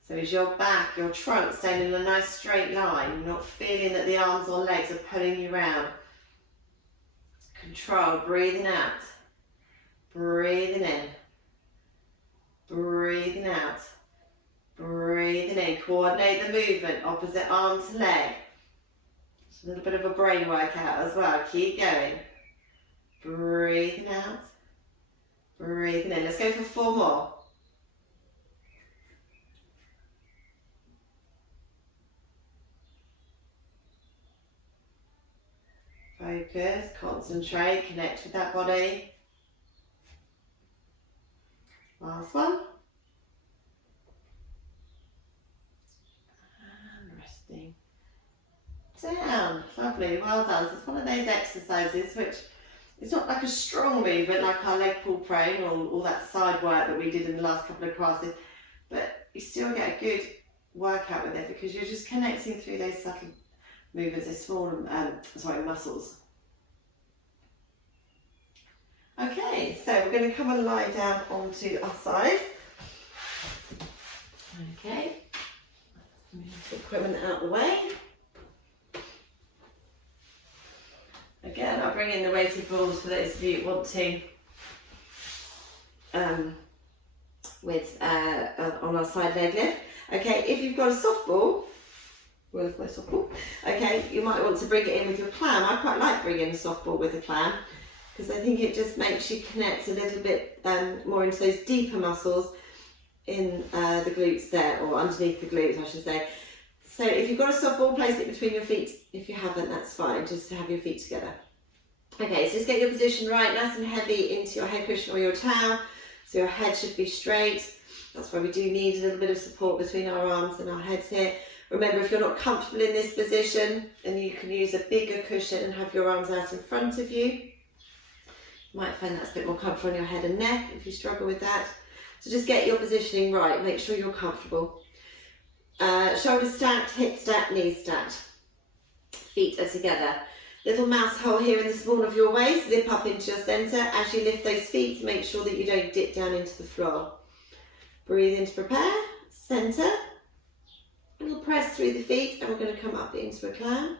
So is your back, your trunk staying in a nice straight line? You're not feeling that the arms or legs are pulling you round. Control, breathing out, breathing in, breathing out, breathing in. Coordinate the movement, opposite arm to leg. Just a little bit of a brain workout as well. Keep going. Breathing out, breathing in. Let's go for 4 more. Focus, concentrate, connect with that body. Last one. And resting down. Lovely, well done. So it's one of those exercises which it's not like a strong movement like our leg pull prone or all that side work that we did in the last couple of classes, but you still get a good workout with it because you're just connecting through those subtle movements, those small muscles. Okay, so we're going to come and lie down onto our side. Okay, move the equipment out of the way. Again, I'll bring in the weighted balls for those of you who want to on our side leg lift. Okay, if you've got a softball, where's my softball? Okay, you might want to bring it in with your clam. I quite like bringing a softball with a clam because I think it just makes you connect a little bit more into those deeper muscles in the glutes there, or underneath the glutes I should say. So if you've got a softball, place it between your feet. If you haven't, that's fine, just to have your feet together. Okay, so just get your position right, nice and heavy into your head cushion or your towel, so your head should be straight. That's why we do need a little bit of support between our arms and our heads here. Remember, if you're not comfortable in this position, then you can use a bigger cushion and have your arms out in front of you. You might find that's a bit more comfortable on your head and neck if you struggle with that. So just get your positioning right, make sure you're comfortable. Shoulders stacked, hips stacked, knees stacked. Feet are together. Little mouse hole here in the small of your waist, zip up into your centre. As you lift those feet, make sure that you don't dip down into the floor. Breathe in to prepare, centre. A little press through the feet, and we're going to come up into a clam.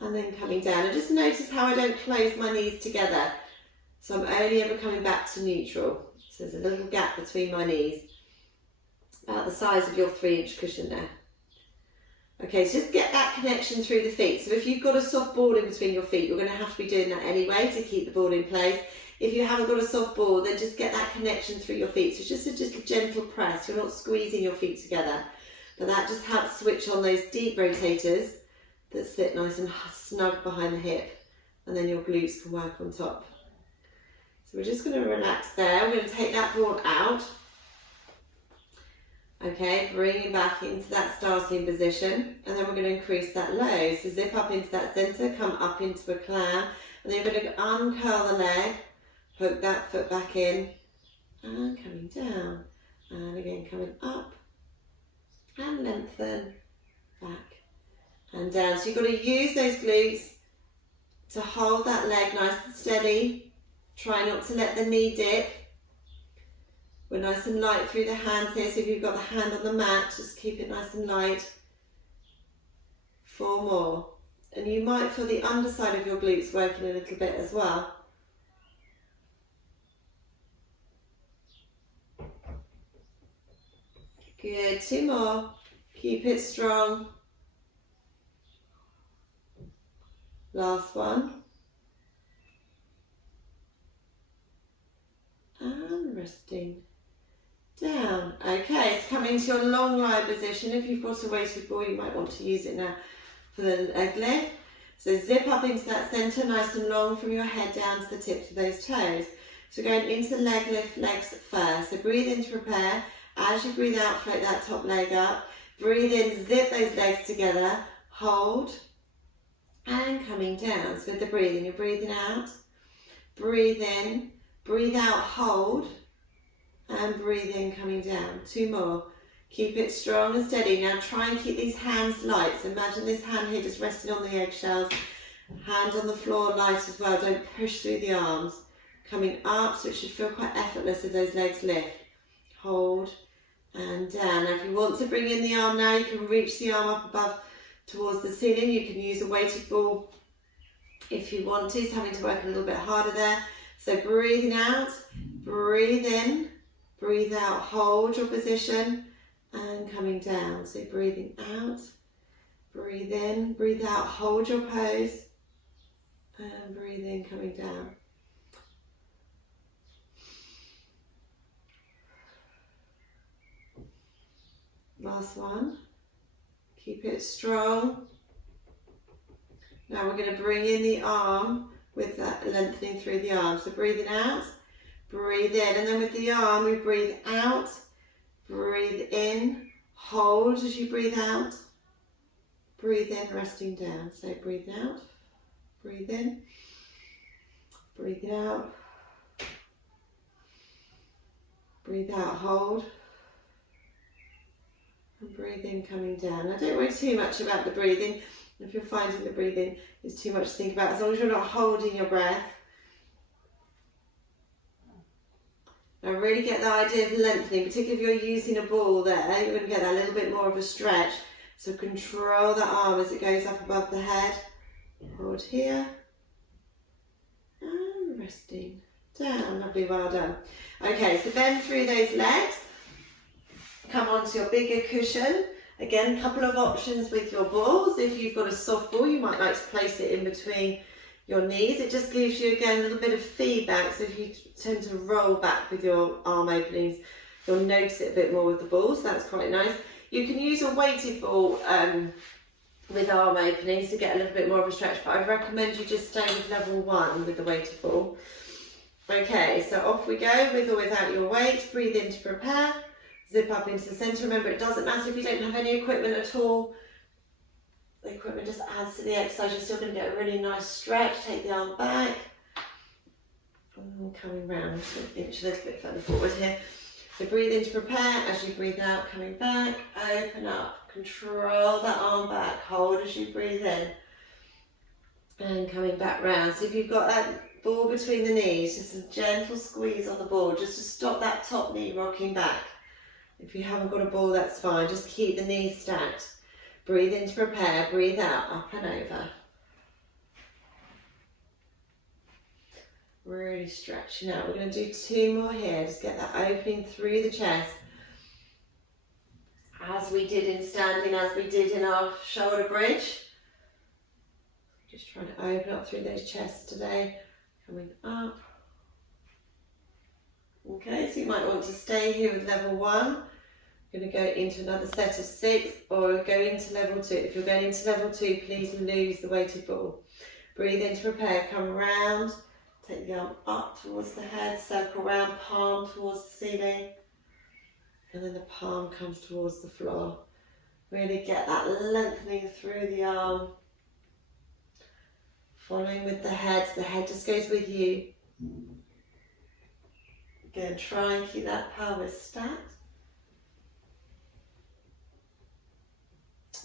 And then coming down. And just notice how I don't close my knees together. So I'm only ever coming back to neutral. So there's a little gap between my knees. About the size of your 3-inch cushion there. Okay, so just get that connection through the feet. So if you've got a soft ball in between your feet, you're going to have to be doing that anyway to keep the ball in place. If you haven't got a soft ball, then just get that connection through your feet. So just a gentle press. You're not squeezing your feet together. But that just helps switch on those deep rotators that sit nice and snug behind the hip. And then your glutes can work on top. So we're just going to relax there. We're going to take that ball out. Okay, bringing back into that starting position, and then we're going to increase that low. So zip up into that centre, come up into a clam, and then you're going to uncurl the leg, hook that foot back in, and coming down, and again coming up, and lengthen, back, and down. So you've got to use those glutes to hold that leg nice and steady. Try not to let the knee dip. We're nice and light through the hands here, so if you've got the hand on the mat, just keep it nice and light. 4 more. And you might feel the underside of your glutes working a little bit as well. Good, 2 more. Keep it strong. Last one. And resting. Down. Okay, it's coming to your long lie position. If you've got a weighted ball, you might want to use it now for the leg lift. So zip up into that centre, nice and long from your head down to the tips of those toes. So going into the leg lift, legs first. So breathe in to prepare. As you breathe out, float that top leg up. Breathe in, zip those legs together. Hold. And coming down. So with the breathing, you're breathing out. Breathe in. Breathe out, hold. And breathe in, coming down. 2 more. Keep it strong and steady. Now try and keep these hands light. So imagine this hand here just resting on the eggshells. Hand on the floor, light as well. Don't push through the arms. Coming up, so it should feel quite effortless as those legs lift. Hold and down. Now if you want to bring in the arm now, you can reach the arm up above towards the ceiling. You can use a weighted ball if you want to. It's having to work a little bit harder there. So breathing out, breathe in. Breathe out, hold your position, and coming down. So breathing out, breathe in, breathe out, hold your pose, and breathe in, coming down. Last one. Keep it strong. Now we're going to bring in the arm with that lengthening through the arm. So breathing out. Breathe in, and then with the arm we breathe out, breathe in, hold as you breathe out, breathe in, resting down. So breathe out, breathe in, breathe out, breathe out, hold, and breathe in, coming down. Now don't worry too much about the breathing. If you're finding the breathing is too much to think about, as long as you're not holding your breath. Now really get the idea of lengthening, particularly if you're using a ball there, you're going to get that little bit more of a stretch. So control the arm as it goes up above the head. Hold here. And resting down. Lovely, well done. Okay, so bend through those legs. Come onto your bigger cushion. Again, a couple of options with your balls. If you've got a soft ball, you might like to place it in between your knees. It just gives you again a little bit of feedback, so if you tend to roll back with your arm openings, you'll notice it a bit more with the ball, so that's quite nice. You can use a weighted ball with arm openings to get a little bit more of a stretch, but I recommend you just stay with level 1 with the weighted ball. Okay, so off we go with or without your weight. Breathe in to prepare, zip up into the centre. Remember, it doesn't matter if you don't have any equipment at all. The equipment just adds to the exercise. You're still going to get a really nice stretch. Take the arm back. And coming round, so inch a little bit further forward here. So breathe in to prepare. As you breathe out, coming back. Open up. Control that arm back. Hold as you breathe in. And coming back round. So if you've got that ball between the knees, just a gentle squeeze on the ball, just to stop that top knee rocking back. If you haven't got a ball, that's fine. Just keep the knees stacked. Breathe in to prepare, breathe out, up and over. Really stretching out. We're going to do 2 more here. Just get that opening through the chest. as we did in standing, as we did in our shoulder bridge. Just trying to open up through those chests today, coming up. Okay, so you might want to stay here with level 1. You're going to go into another set of 6 or go into level 2. If you're going into level 2, please lose the weighted ball. Breathe in to prepare, come around, take the arm up towards the head, circle around, palm towards the ceiling, and then the palm comes towards the floor. Really get that lengthening through the arm. Following with the head just goes with you. Again, try and keep that pelvis stacked.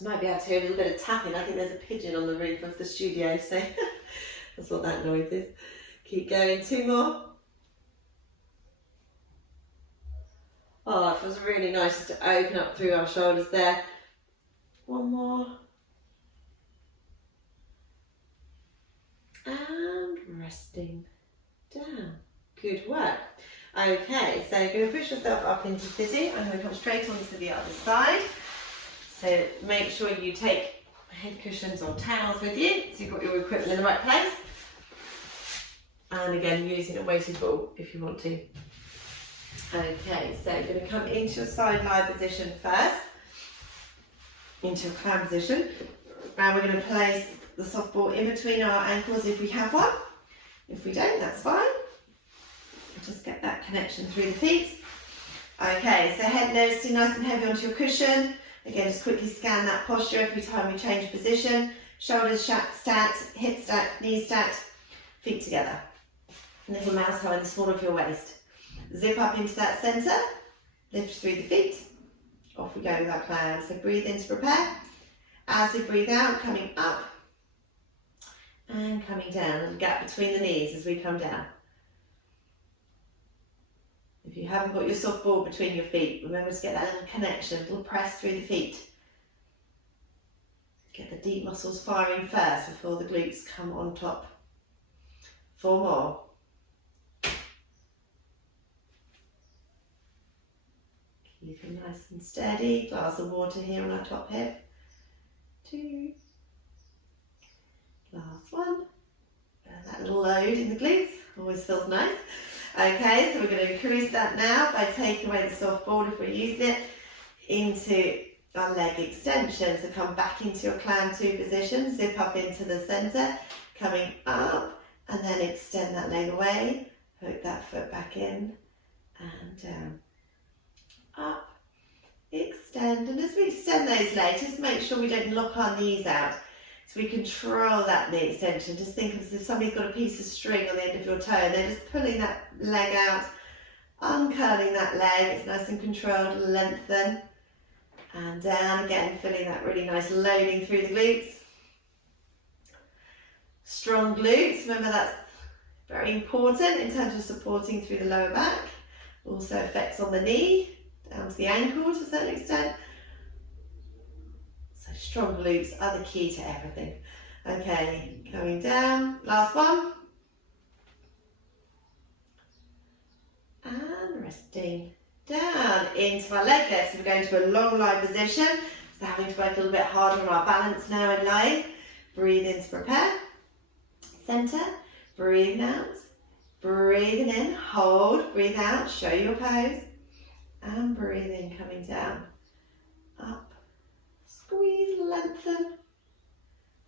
Might be able to hear a little bit of tapping. I think there's a pigeon on the roof of the studio, so that's what that noise is. Keep going, 2 more. Oh, it feels really nice to open up through our shoulders there. 1 more. And resting down. Good work. Okay, so you're going to push yourself up into sitting. I'm going to come straight onto the other side. So make sure you take head cushions or towels with you, so you've got your equipment in the right place. And again, using a weighted ball if you want to. Okay, so you're going to come into your side lie position first, into a clown position. And we're going to place the soft ball in between our ankles if we have one. If we don't, that's fine. Just get that connection through the feet. Okay, so head, nose, stay nice and heavy onto your cushion. Again, just quickly scan that posture every time we change position. Shoulders stacked, hips stacked, knees stacked, feet together. Little mouse hoe in the small of your waist. Zip up into that centre, lift through the feet. Off we go with our clown. So breathe in to prepare. As we breathe out, coming up and coming down. A little gap between the knees as we come down. If you haven't got your soft ball between your feet, remember to get that little connection, a little press through the feet. Get the deep muscles firing first before the glutes come on top. 4 more. Keep it nice and steady. Glass of water here on our top hip. 2. Last 1. That little load in the glutes always feels nice. Okay, so we're going to increase that now by taking away the soft ball if we're using it into our leg extension. So come back into your clown 2 position, zip up into the centre, coming up and then extend that leg away, hook that foot back in and down, up, extend. And as we extend those legs, just make sure we don't lock our knees out. So we control that knee extension. Just think of as if somebody's got a piece of string on the end of your toe and they're just pulling that leg out, uncurling that leg. It's nice and controlled, lengthen. And down again, feeling that really nice loading through the glutes. Strong glutes, remember that's very important in terms of supporting through the lower back. Also effects on the knee, down to the ankle to a certain extent. Strong glutes are the key to everything. Okay, coming down, last one. And resting down into our leg lifts. So we're going to a long lie position. So having to work a little bit harder on our balance now in lying. Breathe in to prepare. Centre, breathing out. Breathing in, hold, breathe out, show your pose. And breathe in, coming down. Up. Squeeze, lengthen,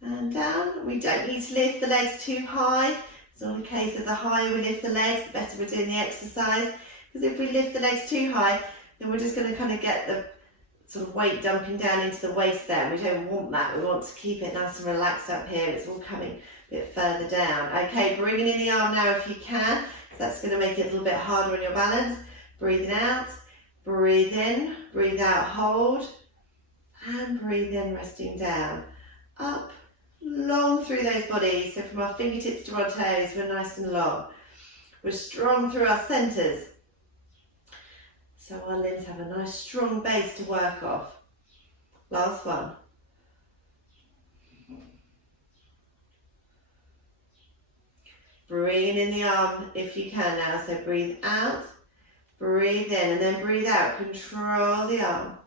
and down. We don't need to lift the legs too high. It's not a case of the higher we lift the legs, the better we're doing the exercise. Because if we lift the legs too high, then we're just going to kind of get the sort of weight dumping down into the waist there. We don't want that. We want to keep it nice and relaxed up here. It's all coming a bit further down. Okay, bringing in the arm now if you can. So that's going to make it a little bit harder on your balance. Breathing out, breathe in, breathe out, hold. And breathe in, resting down. Up, long through those bodies. So from our fingertips to our toes, we're nice and long. We're strong through our centres. So our limbs have a nice strong base to work off. Last one. Bringing in the arm if you can now. So breathe out, breathe in, and then breathe out. Control the arm.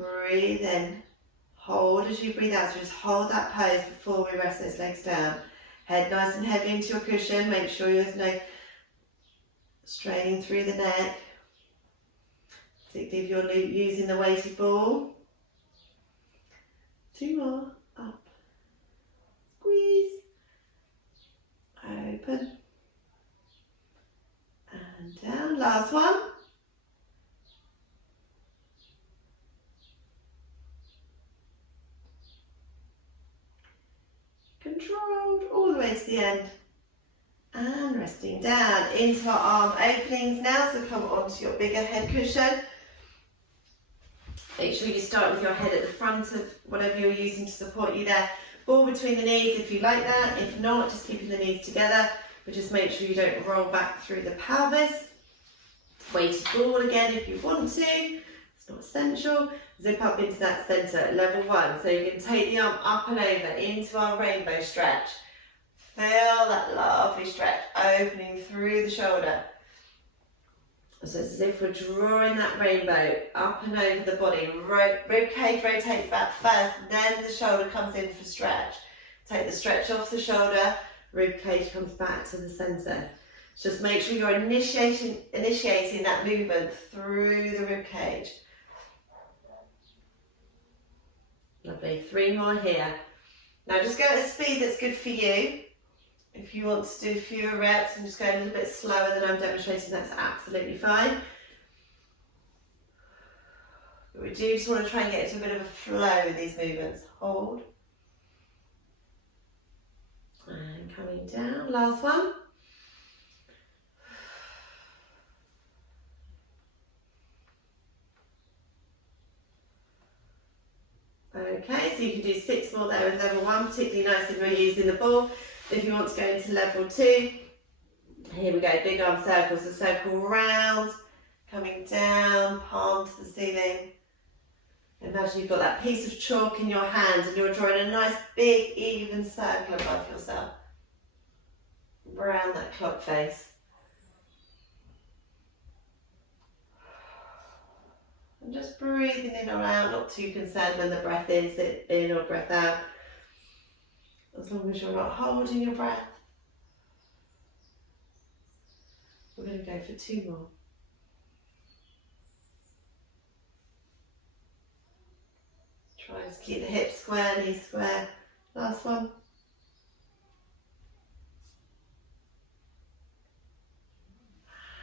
breathe in. Hold as you breathe out. So just hold that pose before we rest those legs down. Head nice and heavy into your cushion. Make sure there's no straining through the neck. Particularly if you're using the weighted ball. 2 more. Up. Squeeze. Open. And down. Last one. Controlled all the way to the end. And resting down into our arm openings now. So come onto your bigger head cushion. Make sure you start with your head at the front of whatever you're using to support you there. Ball between the knees if you like that. If not, just keeping the knees together. But just make sure you don't roll back through the pelvis. Weighted ball again if you want to. It's not essential. Zip up into that centre at level 1. So you can take the arm up and over into our rainbow stretch. Feel that lovely stretch opening through the shoulder. So it's as if we're drawing that rainbow up and over the body. Rib cage rotates back first, then the shoulder comes in for stretch. Take the stretch off the shoulder, rib cage comes back to the centre. Just make sure you're initiating that movement through the rib cage. Lovely, 3 more here. Now just go at a speed that's good for you. If you want to do fewer reps and just go a little bit slower than I'm demonstrating, that's absolutely fine. But we do just want to try and get into a bit of a flow with these movements. Hold. And coming down, last one. Okay, so you can do 6 more there with level 1, particularly nice if we're using the ball. If you want to go into level 2, here we go, big arm circles, so circle round, coming down, palm to the ceiling. Imagine you've got that piece of chalk in your hand and you're drawing a nice big even circle above yourself. Around that clock face. And just breathing in or out, not too concerned when the breath is in or breath out. As long as you're not holding your breath. We're going to go for 2 more. Try to keep the hips square, knees square. Last one.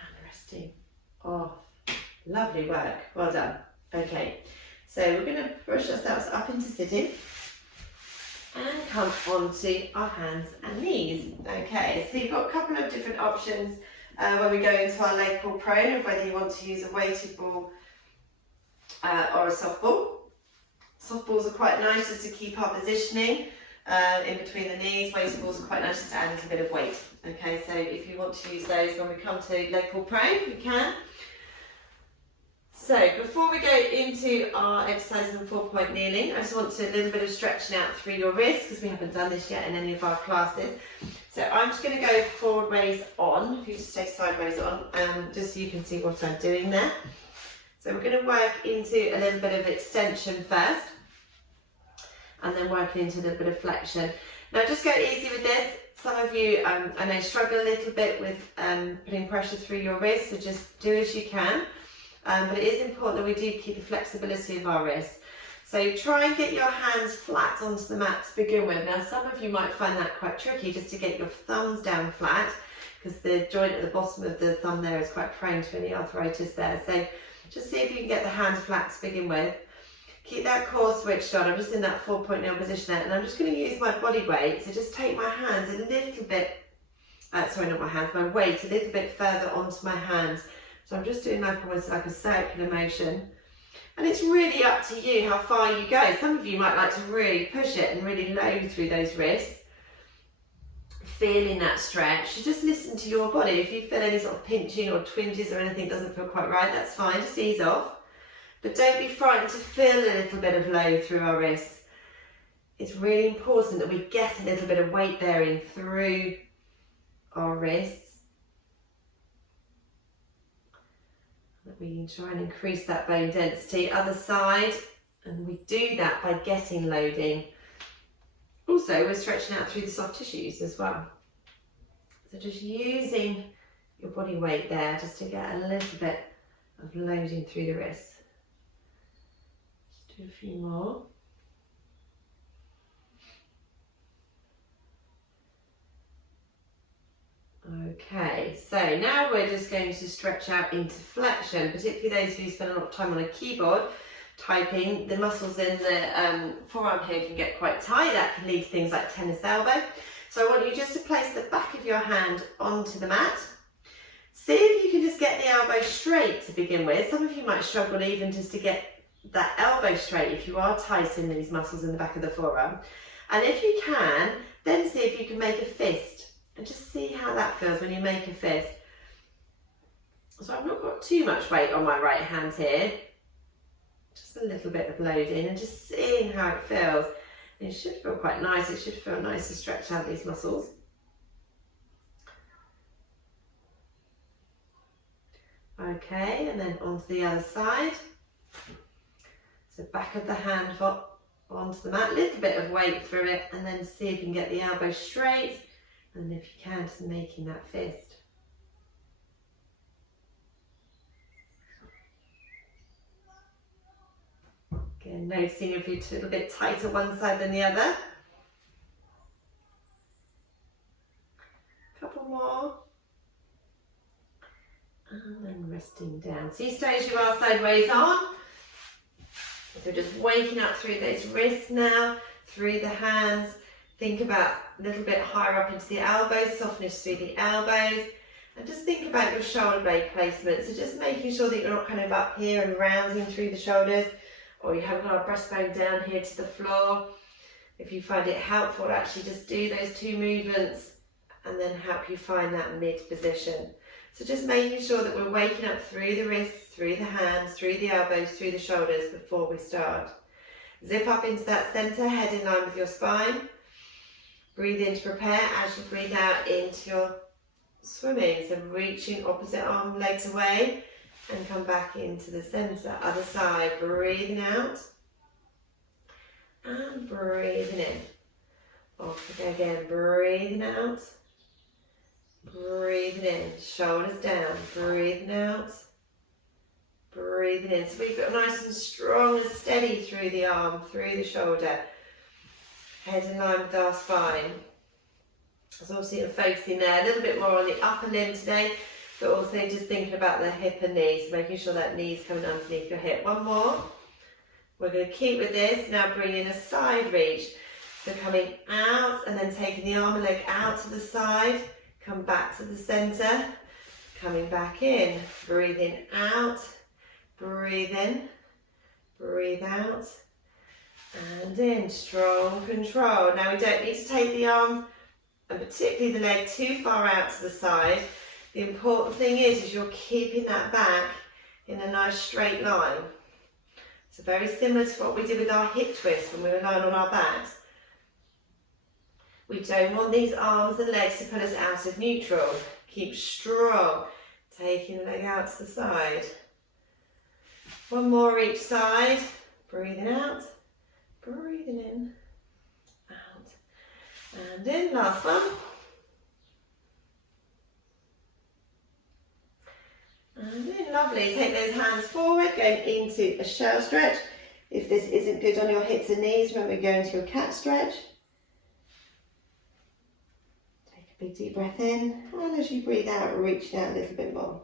And resting off. Lovely work. Well done. Okay, so we're going to push ourselves up into sitting. And come onto our hands and knees. Okay, so you've got a couple of different options when we go into our leg pull prone of whether you want to use a weighted ball or a soft ball. Soft balls are quite nice just to keep our positioning in between the knees. Weighted balls are quite nice just to add a little bit of weight. Okay, so if you want to use those when we come to leg pull prone, you can. So before we go into our exercise in 4-point kneeling, I just want to do a little bit of stretching out through your wrists because we haven't done this yet in any of our classes. So I'm just going to go forward raise on, if you just stay sideways on, just so you can see what I'm doing there. So we're going to work into a little bit of extension first, and then working into a little bit of flexion. Now just go easy with this. Some of you, I know, struggle a little bit with putting pressure through your wrists, so just do as you can. But it is important that we do keep the flexibility of our wrists. So try and get your hands flat onto the mat to begin with. Now some of you might find that quite tricky just to get your thumbs down flat because the joint at the bottom of the thumb there is quite prone to any arthritis there. So just see if you can get the hands flat to begin with. Keep that core switched on. I'm just in that 4-point nail position there, and I'm just going to use my body weight. So just take my hands a little bit, sorry, not my hands, my weight a little bit further onto my hands. So I'm just doing like almost like a circular motion. And it's really up to you how far you go. Some of you might like to really push it and really load through those wrists. Feeling that stretch. You just listen to your body. If you feel any sort of pinching or twinges or anything doesn't feel quite right, that's fine. Just ease off. But don't be frightened to feel a little bit of load through our wrists. It's really important that we get a little bit of weight bearing through our wrists. That we can try and increase that bone density. Other side, And we do that by getting loading. Also, we're stretching out through the soft tissues as well. So just using your body weight there just to get a little bit of loading through the wrists. Just do a few more. Okay, so now we're just going to stretch out into flexion, particularly those who spend a lot of time on a keyboard typing. The muscles in the forearm here can get quite tight. That can lead to things like tennis elbow. So I want you just to place the back of your hand onto the mat. See if you can just get the elbow straight to begin with. Some of you might struggle even just to get that elbow straight if you are tight in these muscles in the back of the forearm. And if you can, then see if you can make a fist. And just see how that feels when you make a fist. So I've not got too much weight on my right hand here. Just a little bit of loading and just seeing how it feels. And it should feel quite nice. It should feel nice to stretch out these muscles. Okay, and then onto the other side. So back of the hand onto the mat, a little bit of weight through it, and then see if you can get the elbow straight. And if you can, just making that fist. Again, noticing if you're a little bit tighter one side than the other. Couple more. And then resting down. So you stay as you are sideways on. So just waking up through those wrists now, through the hands. Think about a little bit higher up into the elbows, softness through the elbows. And just think about your shoulder blade placement. So just making sure that you're not kind of up here and rounding through the shoulders, or you haven't got a breastbone down here to the floor. If you find it helpful to actually just do those two movements and then help you find that mid position. So just making sure that we're waking up through the wrists, through the hands, through the elbows, through the shoulders before we start. Zip up into that center, head in line with your spine. Breathe in to prepare as you breathe out into your swimming. So reaching opposite arm, legs away and come back into the center. Other side, breathing out and breathing in. Off we go again, breathing out, breathing in, shoulders down, breathing out, breathing in. So we feel nice and strong and steady through the arm, through the shoulder. Head in line with our spine. So obviously I'm focusing there a little bit more on the upper limb today, but also just thinking about the hip and knees, making sure that knee's coming underneath your hip. One more. We're going to keep with this. Now bring in a side reach. So coming out and then taking the arm and leg out to the side. Come back to the center. Coming back in. Breathing out. Breathe in. Breathe out. And in, strong control. Now we don't need to take the arm and particularly the leg too far out to the side. The important thing is you're keeping that back in a nice straight line. So very similar to what we did with our hip twist when we were lying on our backs. We don't want these arms and legs to put us out of neutral. Keep strong, taking the leg out to the side. One more each side, breathing out. Breathing in, out, and in. Last one. And in, lovely. Take those hands forward, going into a shell stretch. If this isn't good on your hips and knees, remember go into your cat stretch. Take a big deep breath in, and as you breathe out, reach out a little bit more.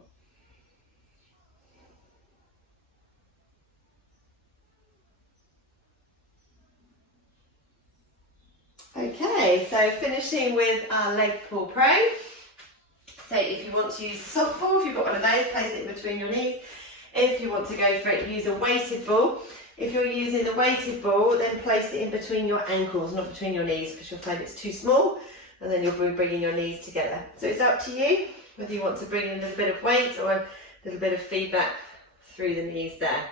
Okay, so finishing with our leg pull pro. So if you want to use a soft ball, if you've got one of those, place it between your knees. If you want to go for it, use a weighted ball. If you're using the weighted ball, then place it in between your ankles, not between your knees, because you'll find it's too small, and then you'll be bringing your knees together. So it's up to you whether you want to bring in a little bit of weight or a little bit of feedback through the knees there.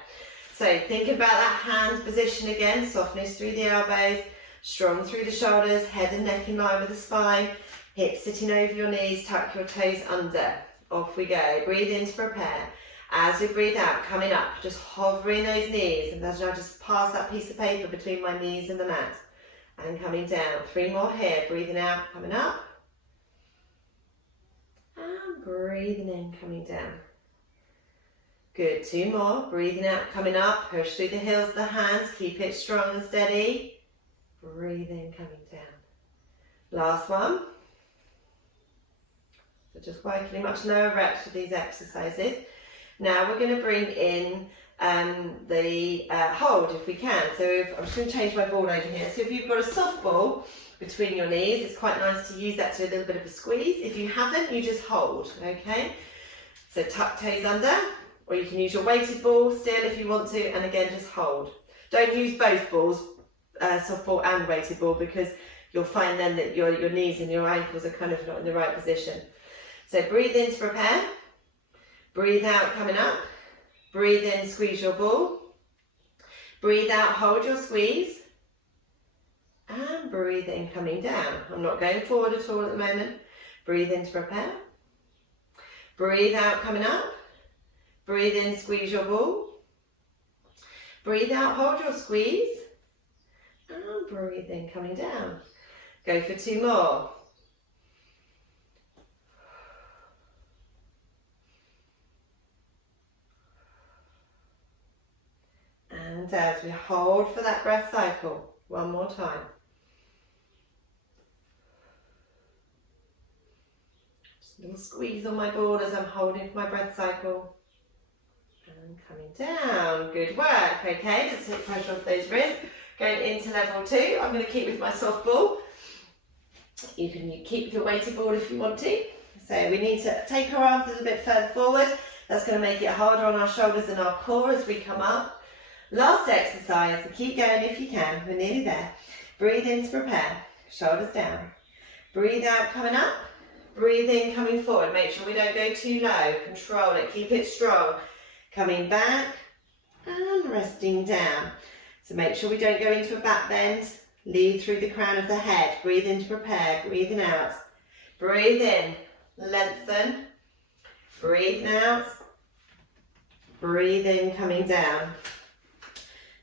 So think about that hand position again, softness through the elbows, strong through the shoulders, head and neck in line with the spine, hips sitting over your knees, tuck your toes under. Off we go. Breathe in to prepare. As we breathe out, coming up, just hovering those knees, and as I just pass that piece of paper between my knees and the mat, and coming down. 3 more here, breathing out, coming up, and breathing in, coming down. Good, 2 more, breathing out, coming up, push through the heels of the hands, keep it strong and steady. Breathe in, coming down. Last one. So just working much lower reps with these exercises. Now we're going to bring in the hold if we can. So I'm just going to change my ball over here. So if you've got a soft ball between your knees, it's quite nice to use that to a little bit of a squeeze. If you haven't, you just hold, okay? So tuck toes under, or you can use your weighted ball still if you want to, and again just hold. Don't use both balls, soft ball and weighted ball, because you'll find then that your knees and your ankles are kind of not in the right position. So breathe in to prepare, breathe out coming up, breathe in, squeeze your ball, breathe out, hold your squeeze, and breathe in coming down. I'm not going forward at all at the moment. Breathe in to prepare, breathe out coming up, breathe in, squeeze your ball, breathe out, hold your squeeze, and breathe in coming down. Go for 2 more. And as we hold for that breath cycle, 1 more time. Just a little squeeze on my ball as I'm holding for my breath cycle. And coming down. Good work. Okay, let's take pressure off those wrists. Going into level 2, I'm going to keep with my soft ball. You can keep your weighted ball if you want to. So we need to take our arms a little bit further forward. That's going to make it harder on our shoulders and our core as we come up. Last exercise, so keep going if you can, we're nearly there. Breathe in to prepare, shoulders down. Breathe out coming up, breathe in coming forward. Make sure we don't go too low, control it, keep it strong. Coming back and resting down. So make sure we don't go into a back bend, lead through the crown of the head. Breathe in to prepare, breathing out. Breathe in, lengthen, breathe out, breathe in coming down.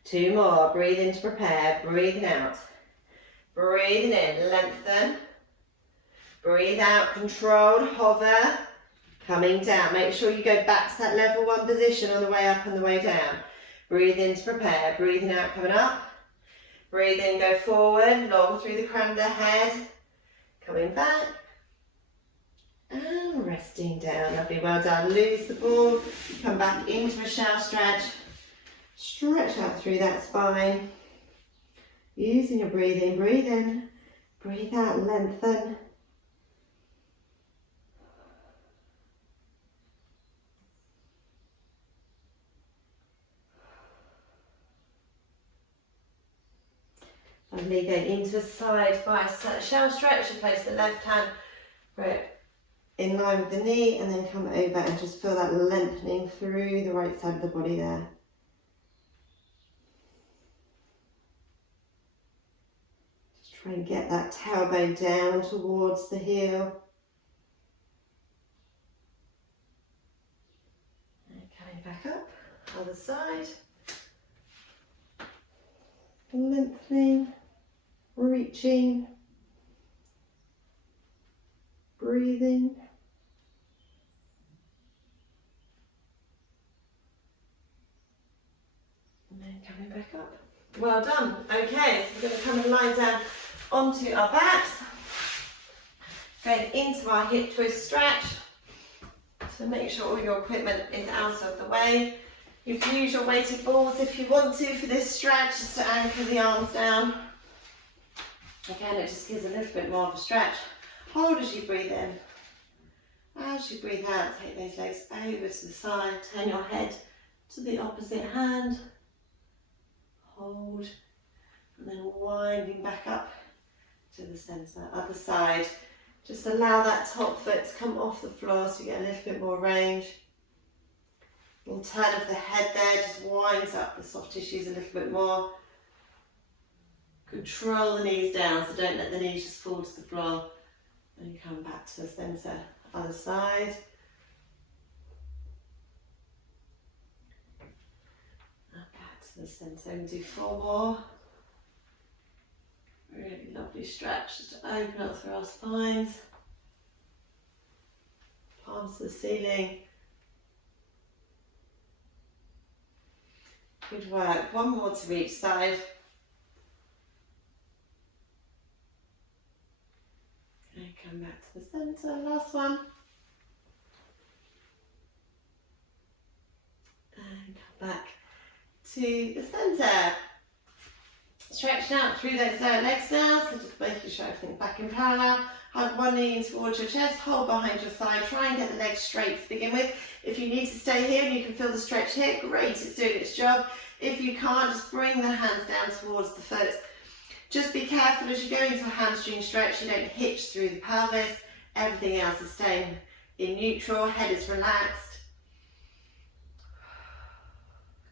2 more, breathe in to prepare, breathing out. Breathing in, lengthen. Breathe out, controlled, hover. Coming down, make sure you go back to that level 1 position on the way up and the way down. Breathe in to prepare, breathing out, coming up. Breathe in, go forward, long through the crown of the head. Coming back. And resting down, lovely, well done. Lose the ball, come back into a shell stretch. Stretch out through that spine. Using your breathing, breathe in, breathe out, lengthen. Lovely, go into a side by shell stretch and place the left hand in line with the knee, and then come over and just feel that lengthening through the right side of the body there. Try and get that tailbone down towards the heel. And coming back up, other side. Lengthening, reaching, breathing. And then coming back up. Well done. Okay, so we're going to come and lie down onto our backs, going into our hip twist stretch. So make sure all your equipment is out of the way. You can use your weighted balls if you want to for this stretch, just to anchor the arms down. Again, it just gives a little bit more of a stretch. Hold as you breathe in. As you breathe out, take those legs over to the side, turn your head to the opposite hand. Hold, and then winding back up to the centre, other side. Just allow that top foot to come off the floor so you get a little bit more range. And turn of the head there just winds up the soft tissues a little bit more. Control the knees down, so don't let the knees just fall to the floor. And come back to the centre, other side. to the centre and do 4 more. Really lovely stretch just to open up through our spines. Palms to the ceiling. Good work. 1 more to each side. And come back to the centre. Last one. And come back to the centre. Stretching out through those lower legs now, so just making sure everything's back in parallel. Hug one knee in towards your chest, hold behind your thigh, try and get the legs straight to begin with. If you need to stay here and you can feel the stretch here, great, it's doing its job. If you can't, just bring the hands down towards the foot. Just be careful as you go into a hamstring stretch, you don't hitch through the pelvis. Everything else is staying in neutral, head is relaxed.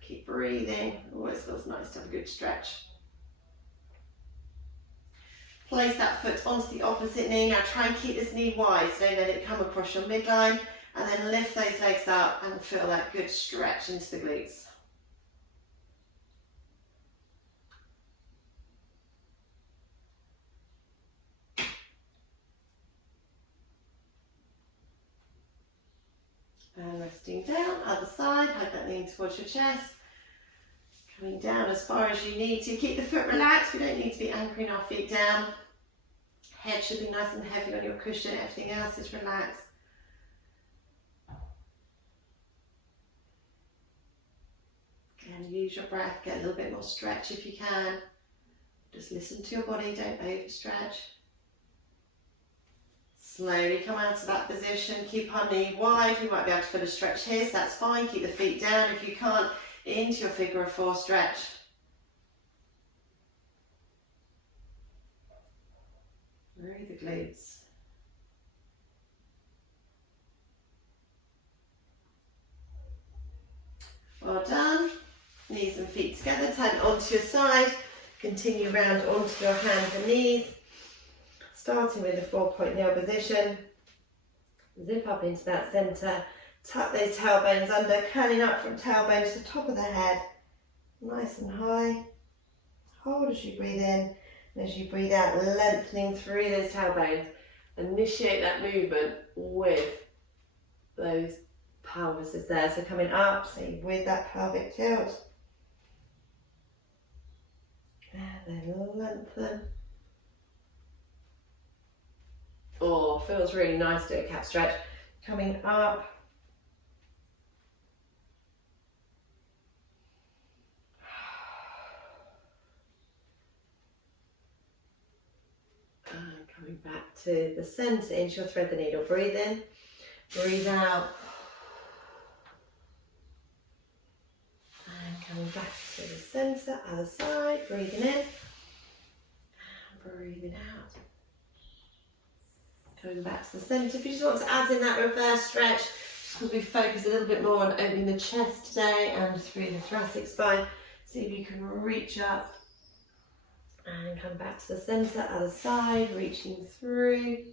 Keep breathing, always feels nice to have a good stretch. Place that foot onto the opposite knee. Now try and keep this knee wide, so don't let it come across your midline. And then lift those legs up and feel that good stretch into the glutes. And resting down, other side, hug that knee towards your chest. Coming down as far as you need to. Keep the foot relaxed, we don't need to be anchoring our feet down. Head should be nice and heavy on your cushion, everything else is relaxed. And use your breath, get a little bit more stretch if you can. Just listen to your body, don't overstretch. Slowly come out of that position, keep our knee wide. We might be able to feel a stretch here, so that's fine. Keep the feet down. If you can't, into your figure of 4 stretch. Through the glutes. Well done. Knees and feet together, turn it onto your side. Continue round onto your hands and knees. Starting with a 4-point nail position. Zip up into that centre. Tuck those tailbones under, curling up from tailbone to the top of the head. Nice and high. Hold as you breathe in. And as you breathe out, lengthening through those tailbones. Initiate that movement with those pelvises there. So coming up, so with that pelvic tilt. And then lengthen. Oh, feels really nice to do a cat stretch. Coming up. And coming back to the centre, inch or thread the needle. Breathe in, breathe out. And coming back to the centre, other side, breathing in, and breathing out. Coming back to the centre. If you just want to add in that reverse stretch, just because we focus a little bit more on opening the chest today and through the thoracic spine. See if you can reach up and come back to the centre, other side, reaching through.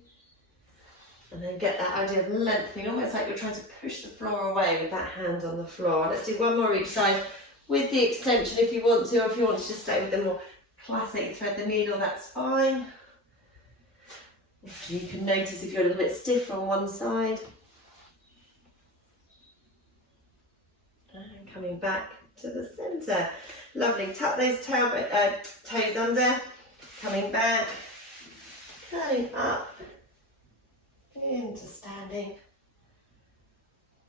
And then get that idea of lengthening, almost like you're trying to push the floor away with that hand on the floor. Let's do 1 more each side with the extension if you want to, or if you want to just stay with the more classic thread the needle, that's fine. You can notice if you're a little bit stiff on one side. And coming back to the centre. Lovely, tuck those toes under, coming back, curling up, into standing,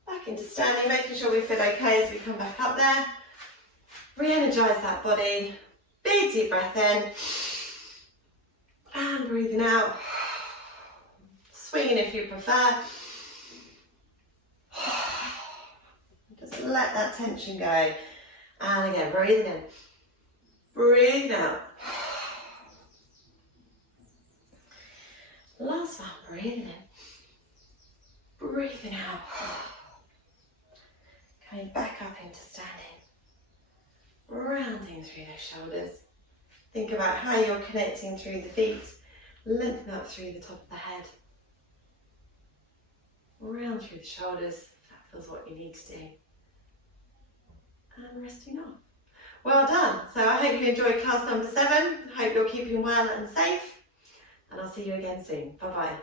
back into standing, making sure we feel okay as we come back up there. Re-energise that body, big deep breath in, and breathing out. Swinging if you prefer. Just let that tension go. And again, breathing in, breathing out. Last one, breathing in, breathing out. Coming back up into standing. Rounding through those shoulders. Think about how you're connecting through the feet. Lengthen up through the top of the head. Round through the shoulders, if that feels what you need to do. And resting off. Well done. So I hope you enjoyed class number 7. I hope you're keeping well and safe. And I'll see you again soon. Bye-bye.